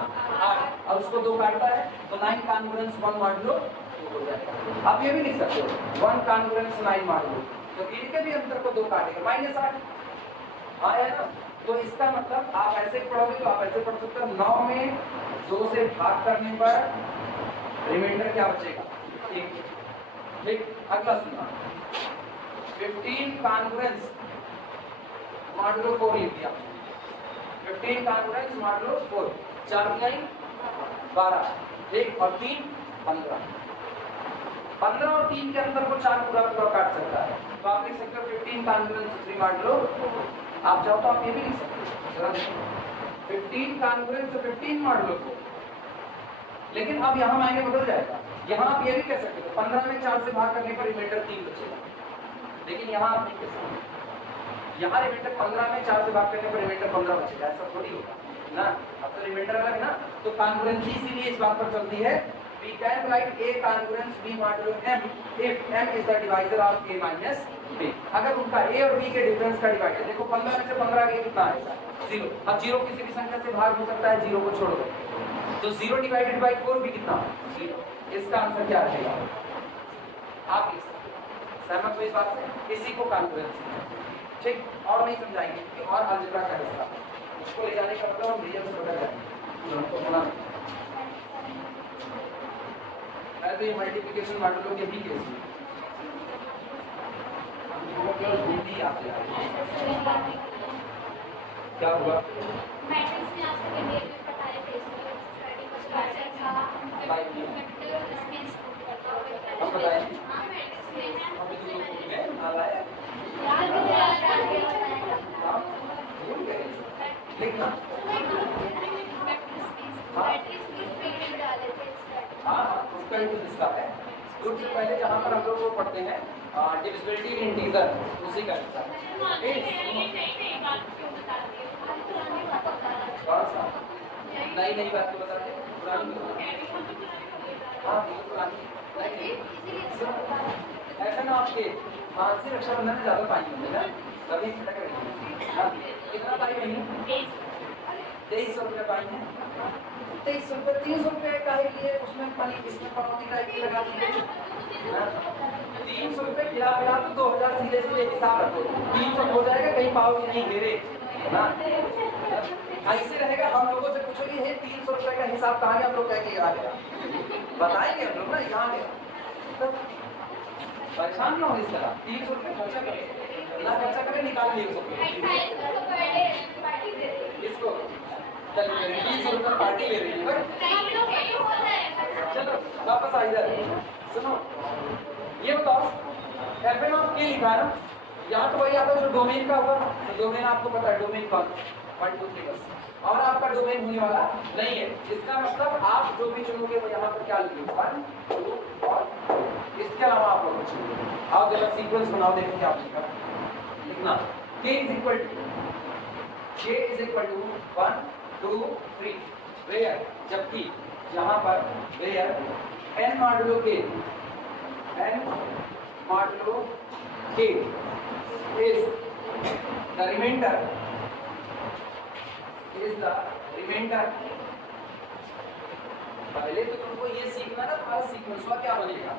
8, और उसको 2 काटता है तो 9 कांग्रुएंस 1 मॉडुलो 2 हो जाएगा। आप ये भी लिख सकते हो 1 कांग्रुएंस 9 मॉडुलो, तो इनके भी अंतर को 2 काटेगा -8। हाँ है ना, तो इसका मतलब आप ऐसे पढ़ोगे तो आप ऐसे पढ़ सकते हो 9 में 2 से भाग करने पर रिमाइंडर क्या बचेगा 1। ठीक, अगला सुना 15 कांग्रुएंस मॉडुलो 4 लिख दिया। 15 कांग्रुएंस मॉडुलो 4, 4 9 12, ठीक, और 3 15। 15 और 3 के अंदर को 4 पूरा काट सकता है, तो आप लिख सकते हो 15 कांग्रुएंस 3 मॉडुलो। आप चाहो तो आप ये भी लिख सकते हो 15 कांग्रुएंस 15 मॉडुलो 4। लेकिन अब यहाँ मायने बदल जाएगा, यहाँ आप ये भी कह सकते हो 15 में 4 से भाग करने पर रिमाइंडर 3 बचेगा, लेकिन यहाँ आप नहीं कह सकते, यहाँ रिमाइंडर 15 में 4 से भाग करने पर रिमाइंडर 15 बचेगा, ऐसा थोड़ी होगा ना। अब तो रिमाइंडर अलग है ना, तो कांग्रुएंसी इसीलिए इस बात पर चलती है we can write a congruence b modulo m if m is the divisor of a minus b। अगर उनका a और b के डिफरेंस का डिवाइडर देखो 15 में से 15 गया कितना है 0। अब 0 किसी भी संख्या से भाग हो सकता है, 0 को छोड़ दो तो 0 डिवाइडेड बाय 4 भी कितना 0। इसका आंसर क्या आ जाएगा, आप लिख सकते हो। सहमत हो इस बात से? इसी को कॉन्ग्रुएंसी, ठीक, और नहीं समझाएंगे कि और अलजेब्रा का हिस्सा उसको ले जाने का मतलब हम रियल से बदल जाएंगे, हमको होना नहीं है। तो ये मल्टीप्लिकेशन मॉडुलो के भी केस में हमको केवल हिंदी आते हैं। क्या हुआ मैट्रिक्स में आप सेकेंड ईयर में पढ़ा रहे थे, स्टार्टिंग का हम बताएं हां मैट्रिक्स में है अभी तो में आ रहा है लिखना हाँ उसका ही तो हिस्सा है। ग्रुप से पहले जहाँ पर हम लोग को पढ़ते हैं डिविजिबिलिटी इन इंटीजर, उसी का हिस्सा कौन सा नई बात तो बता दें, पुरानी हाँ पुरानी ऐसा ना आपके मानसिक रक्षाबंधन में ज़्यादा पानी होते ना कभी कितना पाई नहीं 2300 रुपये पाई है, 2300 रुपये 300 रुपये का ही लिए उसमें पानी इसमें पानी टाइप की लगा दी 300 रुपये खिला तो 2000 सीधे हिसाब रखो, 300 हो जाएगा कहीं पाओगे नहीं घेरे ना, ऐसे रहेगा। हम लोगों से पूछोगे ये 300 रुपये का हिसाब कहाँ गया, हम लोग कहेंगे यहाँ गया, बताएंगे हम लोग ना यहाँ गया। परेशान ना हो इस तरह, 300 रुपये खर्चा करें ना, खर्चा करें निकाल लिए इसको 300 रुपये पार्टी ले रही है। चलो वापस आ इधर सुनो, ये बताओ FN ऑफ K लिखा है ना, यहाँ तो वही आता है जो डोमेन का होगा, तो डोमेन आपको पता है डोमेन कौन 1 2 3 बस, और आपका डोमेन होने वाला नहीं है। इसका मतलब आप जो भी चुनोगे वो यहाँ पर क्या लिखोगे 1 2 और इसके अलावा आप लोग चुनोगे। आप जरा सीक्वेंस बनाओ, देखिए आप लिखना K is equal to 1 2 3 where, जबकि यहाँ पर where n modulo K is the remainder पहले तो तुमको ये सीखना ना तुम्हारा सीक्वेंस का क्या बनेगा।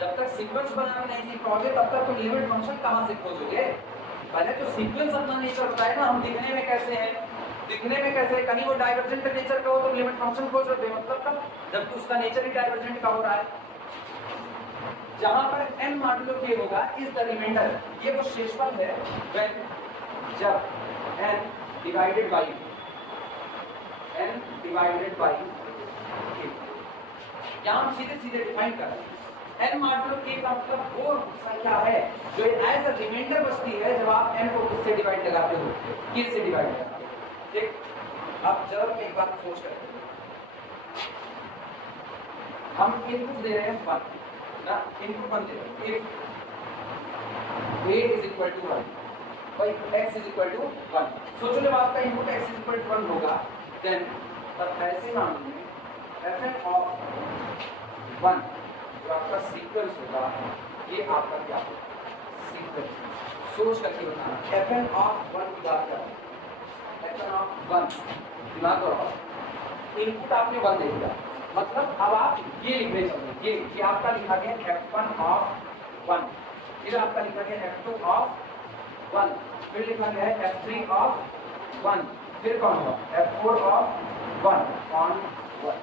जब तक सीक्वेंस बनाना नहीं सीख पाओगे तब तक तुम लिमिट फंक्शन कहाँ से खोजोगे। पहले तो सीक्वेंस अपना नेचर बताए ना, हम दिखने में कैसे हैं, कहीं वो डाइवर्जेंट नेचर का हो तो लिमिट फंक्शन खोज रहे मतलब का, जबकि उसका नेचर ही डाइवर्जेंट का हो रहा है। जहां पर n मॉडुलो K होगा इज द रिमाइंडर, ये वो शेषफल है when जब n डिवाइडेड बाय K। यहाँ हम सीधे डिफाइन कर रहे हैं n मॉडुलो K का मतलब वो संख्या है जो एज अ रिमाइंडर बचती है जब आप n को किससे डिवाइड लगाते हो, K से डिवाइड लगाते हो। ठीक, अब जब एक बात सोच कर हम इनपुट दे रहे हैं 1 ना, इनपुट 1 दे रहे हैं। If a is equal to 1 by x is equal to 1, सोचो जब आपका input x is equal to 1 होगा, then तब ऐसे मामले में fn of 1 जो आपका सीक्वेंस होगा, ये आपका क्या होगा सीक्वेंस। सोच करके बताना fn of 1 की बात कर, fn of 1 दिमाग करो, इनपुट आपने 1 दे दिया, मतलब अब आप ये लिख रहे हैं, ये आपका लिखा गया f1 of 1, फिर आपका लिखा गया f2 of 1, फिर लिखा गया है f3 of 1, फिर कौन होगा f4 of 1 on 1।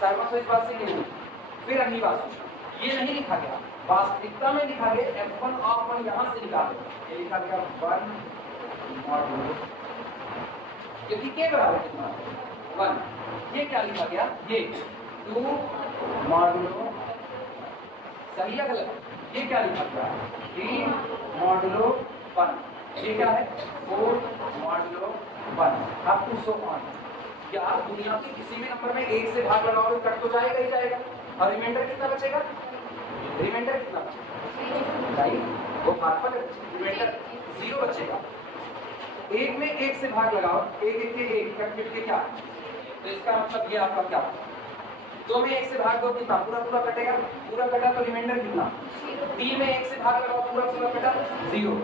सहमत हो इस बात से कि नहीं? फिर अगली बात सोचना, ये नहीं लिखा गया, वास्तविकता में लिखा गया f1 of 1, यहाँ से निकालो, ये लिखा गया 1 मॉड्यूलो, क्योंकि के बराबर कितना 1, ये क्या लिखा गया, ये 2 मॉड्यूलो, सही है गलत? ये क्या लिखा गया 3 मॉड्यूलो 1, ये क्या है 4 modulo 1 up to so on. क्या आप दुनिया के किसी भी नंबर में 1 से भाग लगाओगे कट तो जाएगा ही जाएगा, और रिमाइंडर कितना बचेगा, रिमाइंडर कितना बचेगा भाई, वो भागफल है, रिमाइंडर 0 बचेगा। 1 में 1 से भाग लगाओ, 1 1 के 1 कट के क्या, तो इसका मतलब ये आपका क्या, 2 में 1 से भाग दो कितना, पूरा पूरा कटेगा, पूरा कटा तो रिमाइंडर कितना, 3 में 1 से भाग लगाओ, पूरा पूरा कटा 0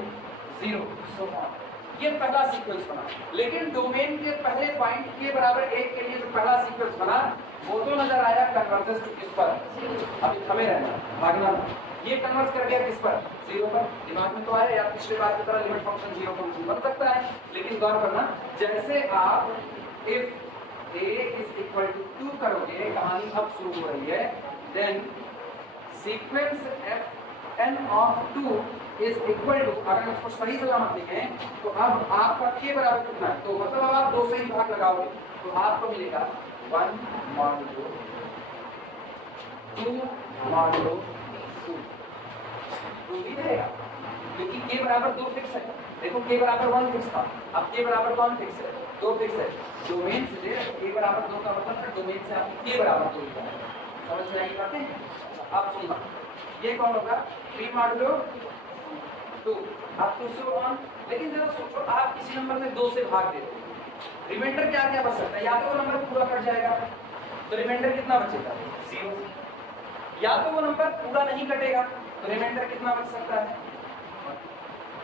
0 सो ऑन। ये पहला सीक्वेंस बना, लेकिन डोमेन के पहले पॉइंट के बराबर 1 के लिए जो पहला सीक्वेंस बना वो तो नजर आया कन्वर्जेंस टू किस पर, अभी थमे रहना भागना, ये कन्वर्ज कर दिया किस पर 0 पर। दिमाग में तो आया यार, पिछले बार की तरह लिमिट फंक्शन 0 फंक्शन बन सकता है, लेकिन गौर करना जैसे आप if a is equal to 2 करोगे, कहानी अब शुरू हो रही है, then sequence fn of 2 is equal to, अगर इसको सही सलामत लिखें तो अब आपका k बराबर कितना है, तो मतलब अब आप 2 से ही भाग लगाओगे तो आपको मिलेगा 1 मॉड्यूलो 2 मॉड्यूलो 2 ही रहेगा, क्योंकि k बराबर 2 फिक्स है। देखो k बराबर 1 फिक्स था, अब k बराबर कौन फिक्स है, 2 फिक्स है। डोमेन से k बराबर 2 का मतलब फिर डोमेन से आप k बराबर 2 लिखा है, समझ में आई बातें? अब सुनना, ये कौन होगा 3 मॉड्यूलो 2 अब तो सो ऑन। लेकिन जरा सोचो आप किसी नंबर में 2 से भाग दे दो, रिमाइंडर क्या क्या बच सकता है, या तो वो नंबर पूरा कट जाएगा तो रिमाइंडर कितना बचेगा 0, या तो वो नंबर पूरा नहीं कटेगा तो रिमाइंडर कितना बच सकता है,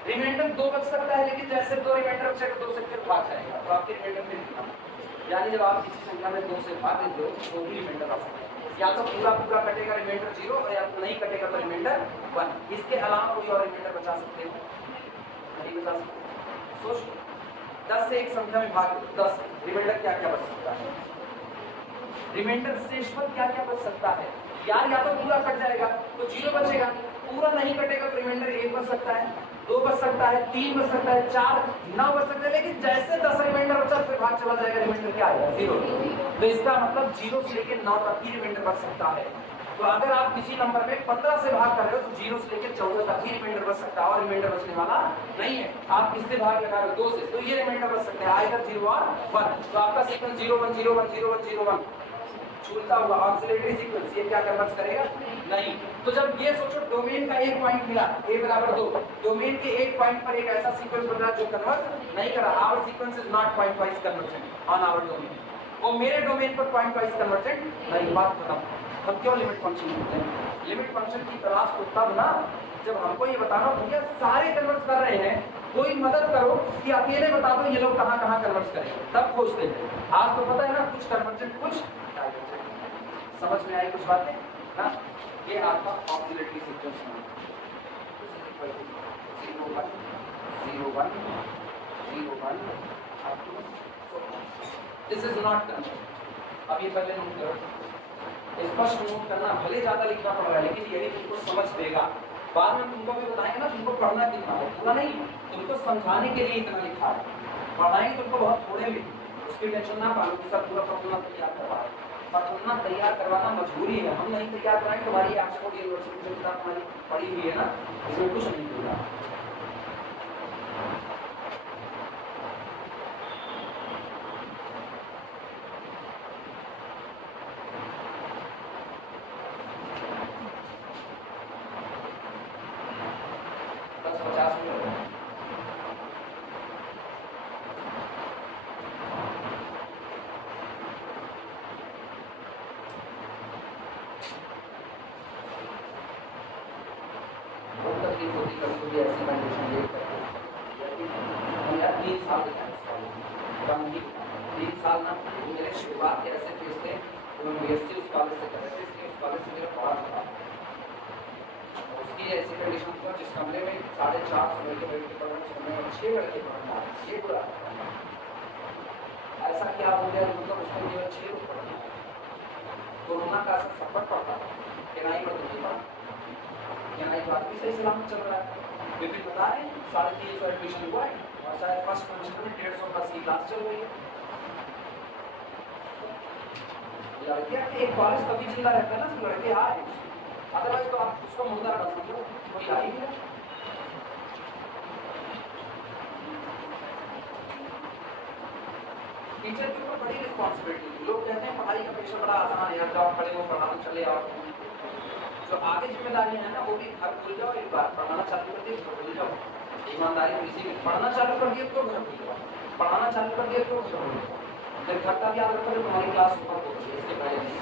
रिमाइंडर 2 बच सकता है, लेकिन जैसे 2 रिमाइंडर बचेगा 2 से फिर भाग जाएगा तो आपके रिमाइंडर फिर कितना, यानी जब आप किसी संख्या में 2 से भाग देते हो तो भी रिमाइंडर आ सकता है, या तो पूरा पूरा कटेगा रिमाइंडर 0, और या तो नहीं कटेगा तो रिमाइंडर 1। इसके अलावा कोई और रिमाइंडर बचा सकते हो, नहीं बचा सकते। सोच 10 से एक संख्या में भाग 10, रिमाइंडर क्या क्या बच सकता है, रिमाइंडर शेष पद क्या क्या बच सकता है यार, या तो पूरा कट जाएगा तो 0 बचेगा, पूरा नहीं कटेगा तो रिमाइंडर 1 बच सकता है, 2 बच सकता है, 3 बच सकता है, 4 9 बच सकता है, लेकिन जैसे 10 रिमाइंडर बचा फिर भाग चला जाएगा, रिमाइंडर क्या आएगा 0। तो इसका मतलब 0 से लेकर 9 तक ही रिमाइंडर बच सकता है। तो अगर आप किसी नंबर में 15 से भाग कर रहे हो तो 0 से लेकर 14 तक ही रिमाइंडर बच सकता है, और रिमाइंडर बचने वाला नहीं है। आप किससे भाग लगा रहे हो 2 से, तो ये रिमाइंडर बच सकते हैं आइदर 0 और 1। तो आपका सीक्वेंस 0 1 0 1 0 1 0 1 छूटता हुआ ऑक्सिलेटरी सीक्वेंस, ये क्या कन्वर्ट करेगा नहीं। तो जब ये सोचो डोमेन का एक पॉइंट मिला a बराबर 2, डोमेन के एक पॉइंट पर एक ऐसा सीक्वेंस बन रहा है जो कन्वर्ट नहीं करा, our sequence is not point wise convergent on our domain, वो मेरे डोमेन पर पॉइंट वाइज कन्वर्जेंट नहीं। बात खत्म। हम क्यों लिमिट फंक्शन यूज करें, लिमिट फंक्शन की तलाश तो तब ना जब हमको ये बताना भैया सारे कन्वर्ट कर रहे हैं, कोई मदद करो कि अकेले बता दो ये लोग कहाँ कहाँ कन्वर्ट करें, तब खोजते हैं। आज तो पता है ना कुछ कन्वर्जेंट कुछ डाइवर्जेंट, समझ में आई कुछ बातें ना। ये आपका ऑक्सिलेटरी सीक्वेंस है 0 1 0 1 0 1 up to this is not convert. अब ये पहले नोट करो, स्पष्ट नोट करना, भले ज्यादा लिखना पड़ रहा है लेकिन यही तुमको समझ देगा। बाद में तुमको भी बताएंगे ना तुमको पढ़ना कितना है, पूरा नहीं, तुमको समझाने के लिए इतना लिखा है, पढ़ाएंगे तुमको बहुत थोड़े में, उसकी टेंशन ना पालो कि सब पूरा पढ़ना तैयार करवा है। पढ़ना तैयार करवाना मजबूरी है, हम नहीं तैयार कराएंगे। तुम्हारी ऑक्सफोर्ड यूनिवर्सिटी जो किताब तुम्हारी पढ़ी हुई है ना, इसमें कुछ नहीं होगा। 3 साल बताया उसका, कम नहीं 3 साल ना। मेरे शुरुआत ऐसे फेज थे तो मैं बीएससी उस कॉलेज से कर रहे थे, इसलिए उस कॉलेज से मेरा पढ़ा था। उसकी ऐसी कंडीशन था जिस कमरे में 450 लड़के बैठ के पढ़ रहे, उस कमरे में 6 लड़के पढ़ रहे, ये बुरा ऐसा क्या हो गया, मतलब उसमें केवल 6 लोग पढ़ रहे। कोरोना का असर सब पर पड़ता है, केनाई पर तो नहीं पड़ा, केनाई तो आज भी सही सलामत चल रहा है। विपिन बता रहे हैं 350 एडमिशन हुआ है और शायद फर्स्ट सेमेस्टर में 150 प्लस की क्लास चल रही है। लड़कियां के एक कॉलेज तभी जिंदा रहता है ना तो लड़के आए, अदरवाइज तो आप उसको मुर्दा कर समझो, कोई आ ही नहीं। टीचर के ऊपर बड़ी रिस्पॉन्सिबिलिटी। लोग कहते हैं पढ़ाई का प्रेशर बड़ा आसान है, यार जॉब पढ़े वो पढ़ाना चले और जो आगे जिम्मेदारियां हैं ना वो भी घर भूल जाओ, एक बार पढ़ाना चालू कर दिए तो भूल जाओ। ईमानदारी किसी में पढ़ना चालू कर दिए तो घर भूल जाओ, पढ़ाना चालू कर दिए तो घर भूल जाओ, फिर घर का भी याद रखो तो तुम्हारी क्लास ऊपर होती है, इसके पहले नहीं।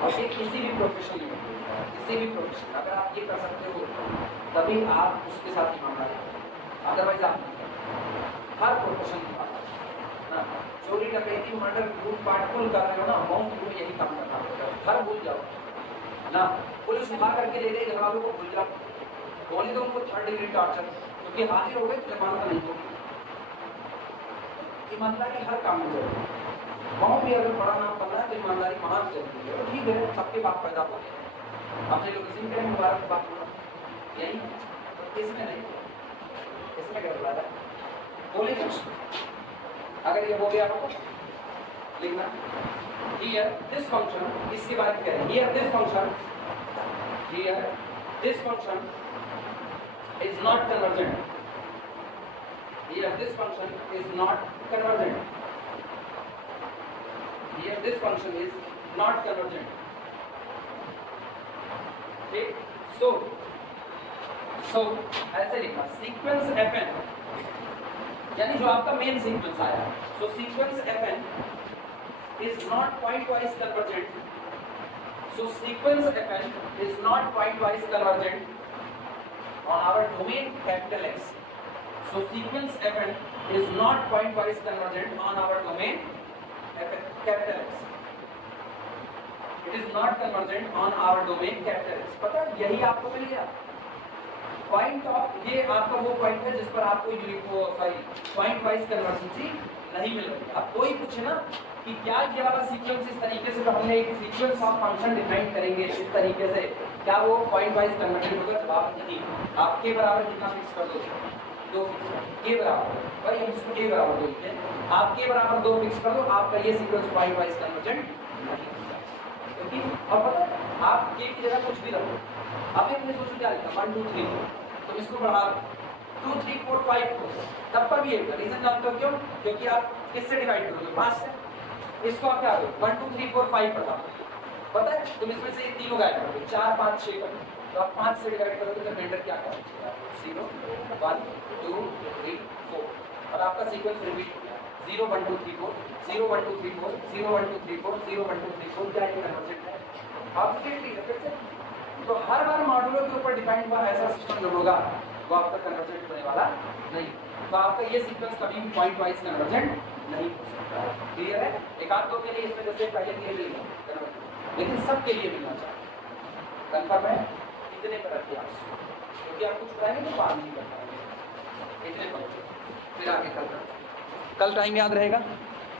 और ये किसी भी प्रोफेशन में, किसी भी प्रोफेशन अगर आप ये कर सकते हो तभी आप उसके साथ ईमानदारी, अदरवाइज आप नहीं करते। हर प्रोफेशन की बात ना, चोरी डकैती मर्डर लूटपाट कुल कर रहे हो ना, अमाउंट में यही काम करना पड़ेगा। घर भूल जाओ ना, पुलिस उठा करके ले गई, घर वालों को भूल जाओ, बोले तो उनको 3rd डिग्री टॉर्चर, क्योंकि हाजिर हो गए तो जमानत नहीं होगी। ईमानदारी हर काम में जरूरी है। गाँव भी अगर बड़ा नाम बनना है तो ईमानदारी वहाँ भी जरूरी है। ठीक है, सबके बाप पैदा होते हैं, अपने लोग इसी में करें मुबारक बात यही, तो इसमें नहीं, इसमें क्या बुला रहा है, बोले कुछ अगर ये हो गया तो लिखना here this function, इसके बारे में कह रहे हैं here this function is not convergent, here this function is not convergent, here this function is not convergent। ठीक, so ऐसे लिखना सीक्वेंस fn, यानी जो आपका मेन सीक्वेंस आया, so sequence fn is not pointwise convergent, so sequence fn is not pointwise convergent on our domain capital X, so sequence fn is not pointwise convergent on our domain capital X, it is not convergent on our domain capital X। पता है यही आपको मिल गया point of, ये आपका वो point है जिस पर आपको पॉइंट वाइज कन्वर्जेंसी नहीं मिल रही। अब कोई पूछे ना कि क्या ये वाला सीक्वेंस इस तरीके से, तो हमने एक सीक्वेंस ऑफ फंक्शन डिफाइन करेंगे इस तरीके से, क्या वो पॉइंट वाइज कन्वर्जेंट होगा? जवाब नहीं। आप के बराबर कितना फिक्स कर दो, 2 के बराबर, भाई हम इसको के बराबर 2 लिखते हैं, आप के बराबर 2 फिक्स कर दो, आपका ये सीक्वेंस पॉइंट वाइज कन्वर्जेंट नहीं होगा। क्योंकि अब पता है आप के की जगह कुछ भी रखो, अभी हमने सोचो क्या लिखा 1 2 3, तो इसको बढ़ा 2 3 4 5 तब पर भी एक रीजन जानते हो क्यों? क्योंकि आप किससे डिवाइड करोगे? 5 से। इसको आप क्या करोगे 1 2 3 4 5 पढ़ा, पता है तुम इसमें से तीनों गायब करोगे, 4 5 6 कर, तो आप 5 से डिवाइड करोगे तो रिमाइंडर क्या करोगे? 0 1 2 3 4, और आपका सीक्वेंस रिपीट हो गया 0 1 2 3 4 0 1 2 3 4 0 1 2 3 4 0 1 2 3 4। क्या ये कन्वर्जेंट है? ऑब्जेक्टली है फिर से। तो हर बार मॉड्यूलो के ऊपर डिफाइंड हुआ ऐसा सिस्टम जो होगा वो आपका कन्वर्जेंट होने वाला नहीं। तो आपका ये सीक्वेंस कभी भी पॉइंट वाइज कन्वर्जेंट नहीं हो सकता है। क्लियर है? एक आध दो के लिए इसमें जैसे पहले के लिए कन्वर्जेंट, लेकिन सब के लिए मिलना चाहिए। कन्फर्म है? इतने पर रखिए आप, क्योंकि आप कुछ कराएंगे तो बात नहीं कर पाएंगे। इतने पर फिर आगे कल टाइम याद रहेगा।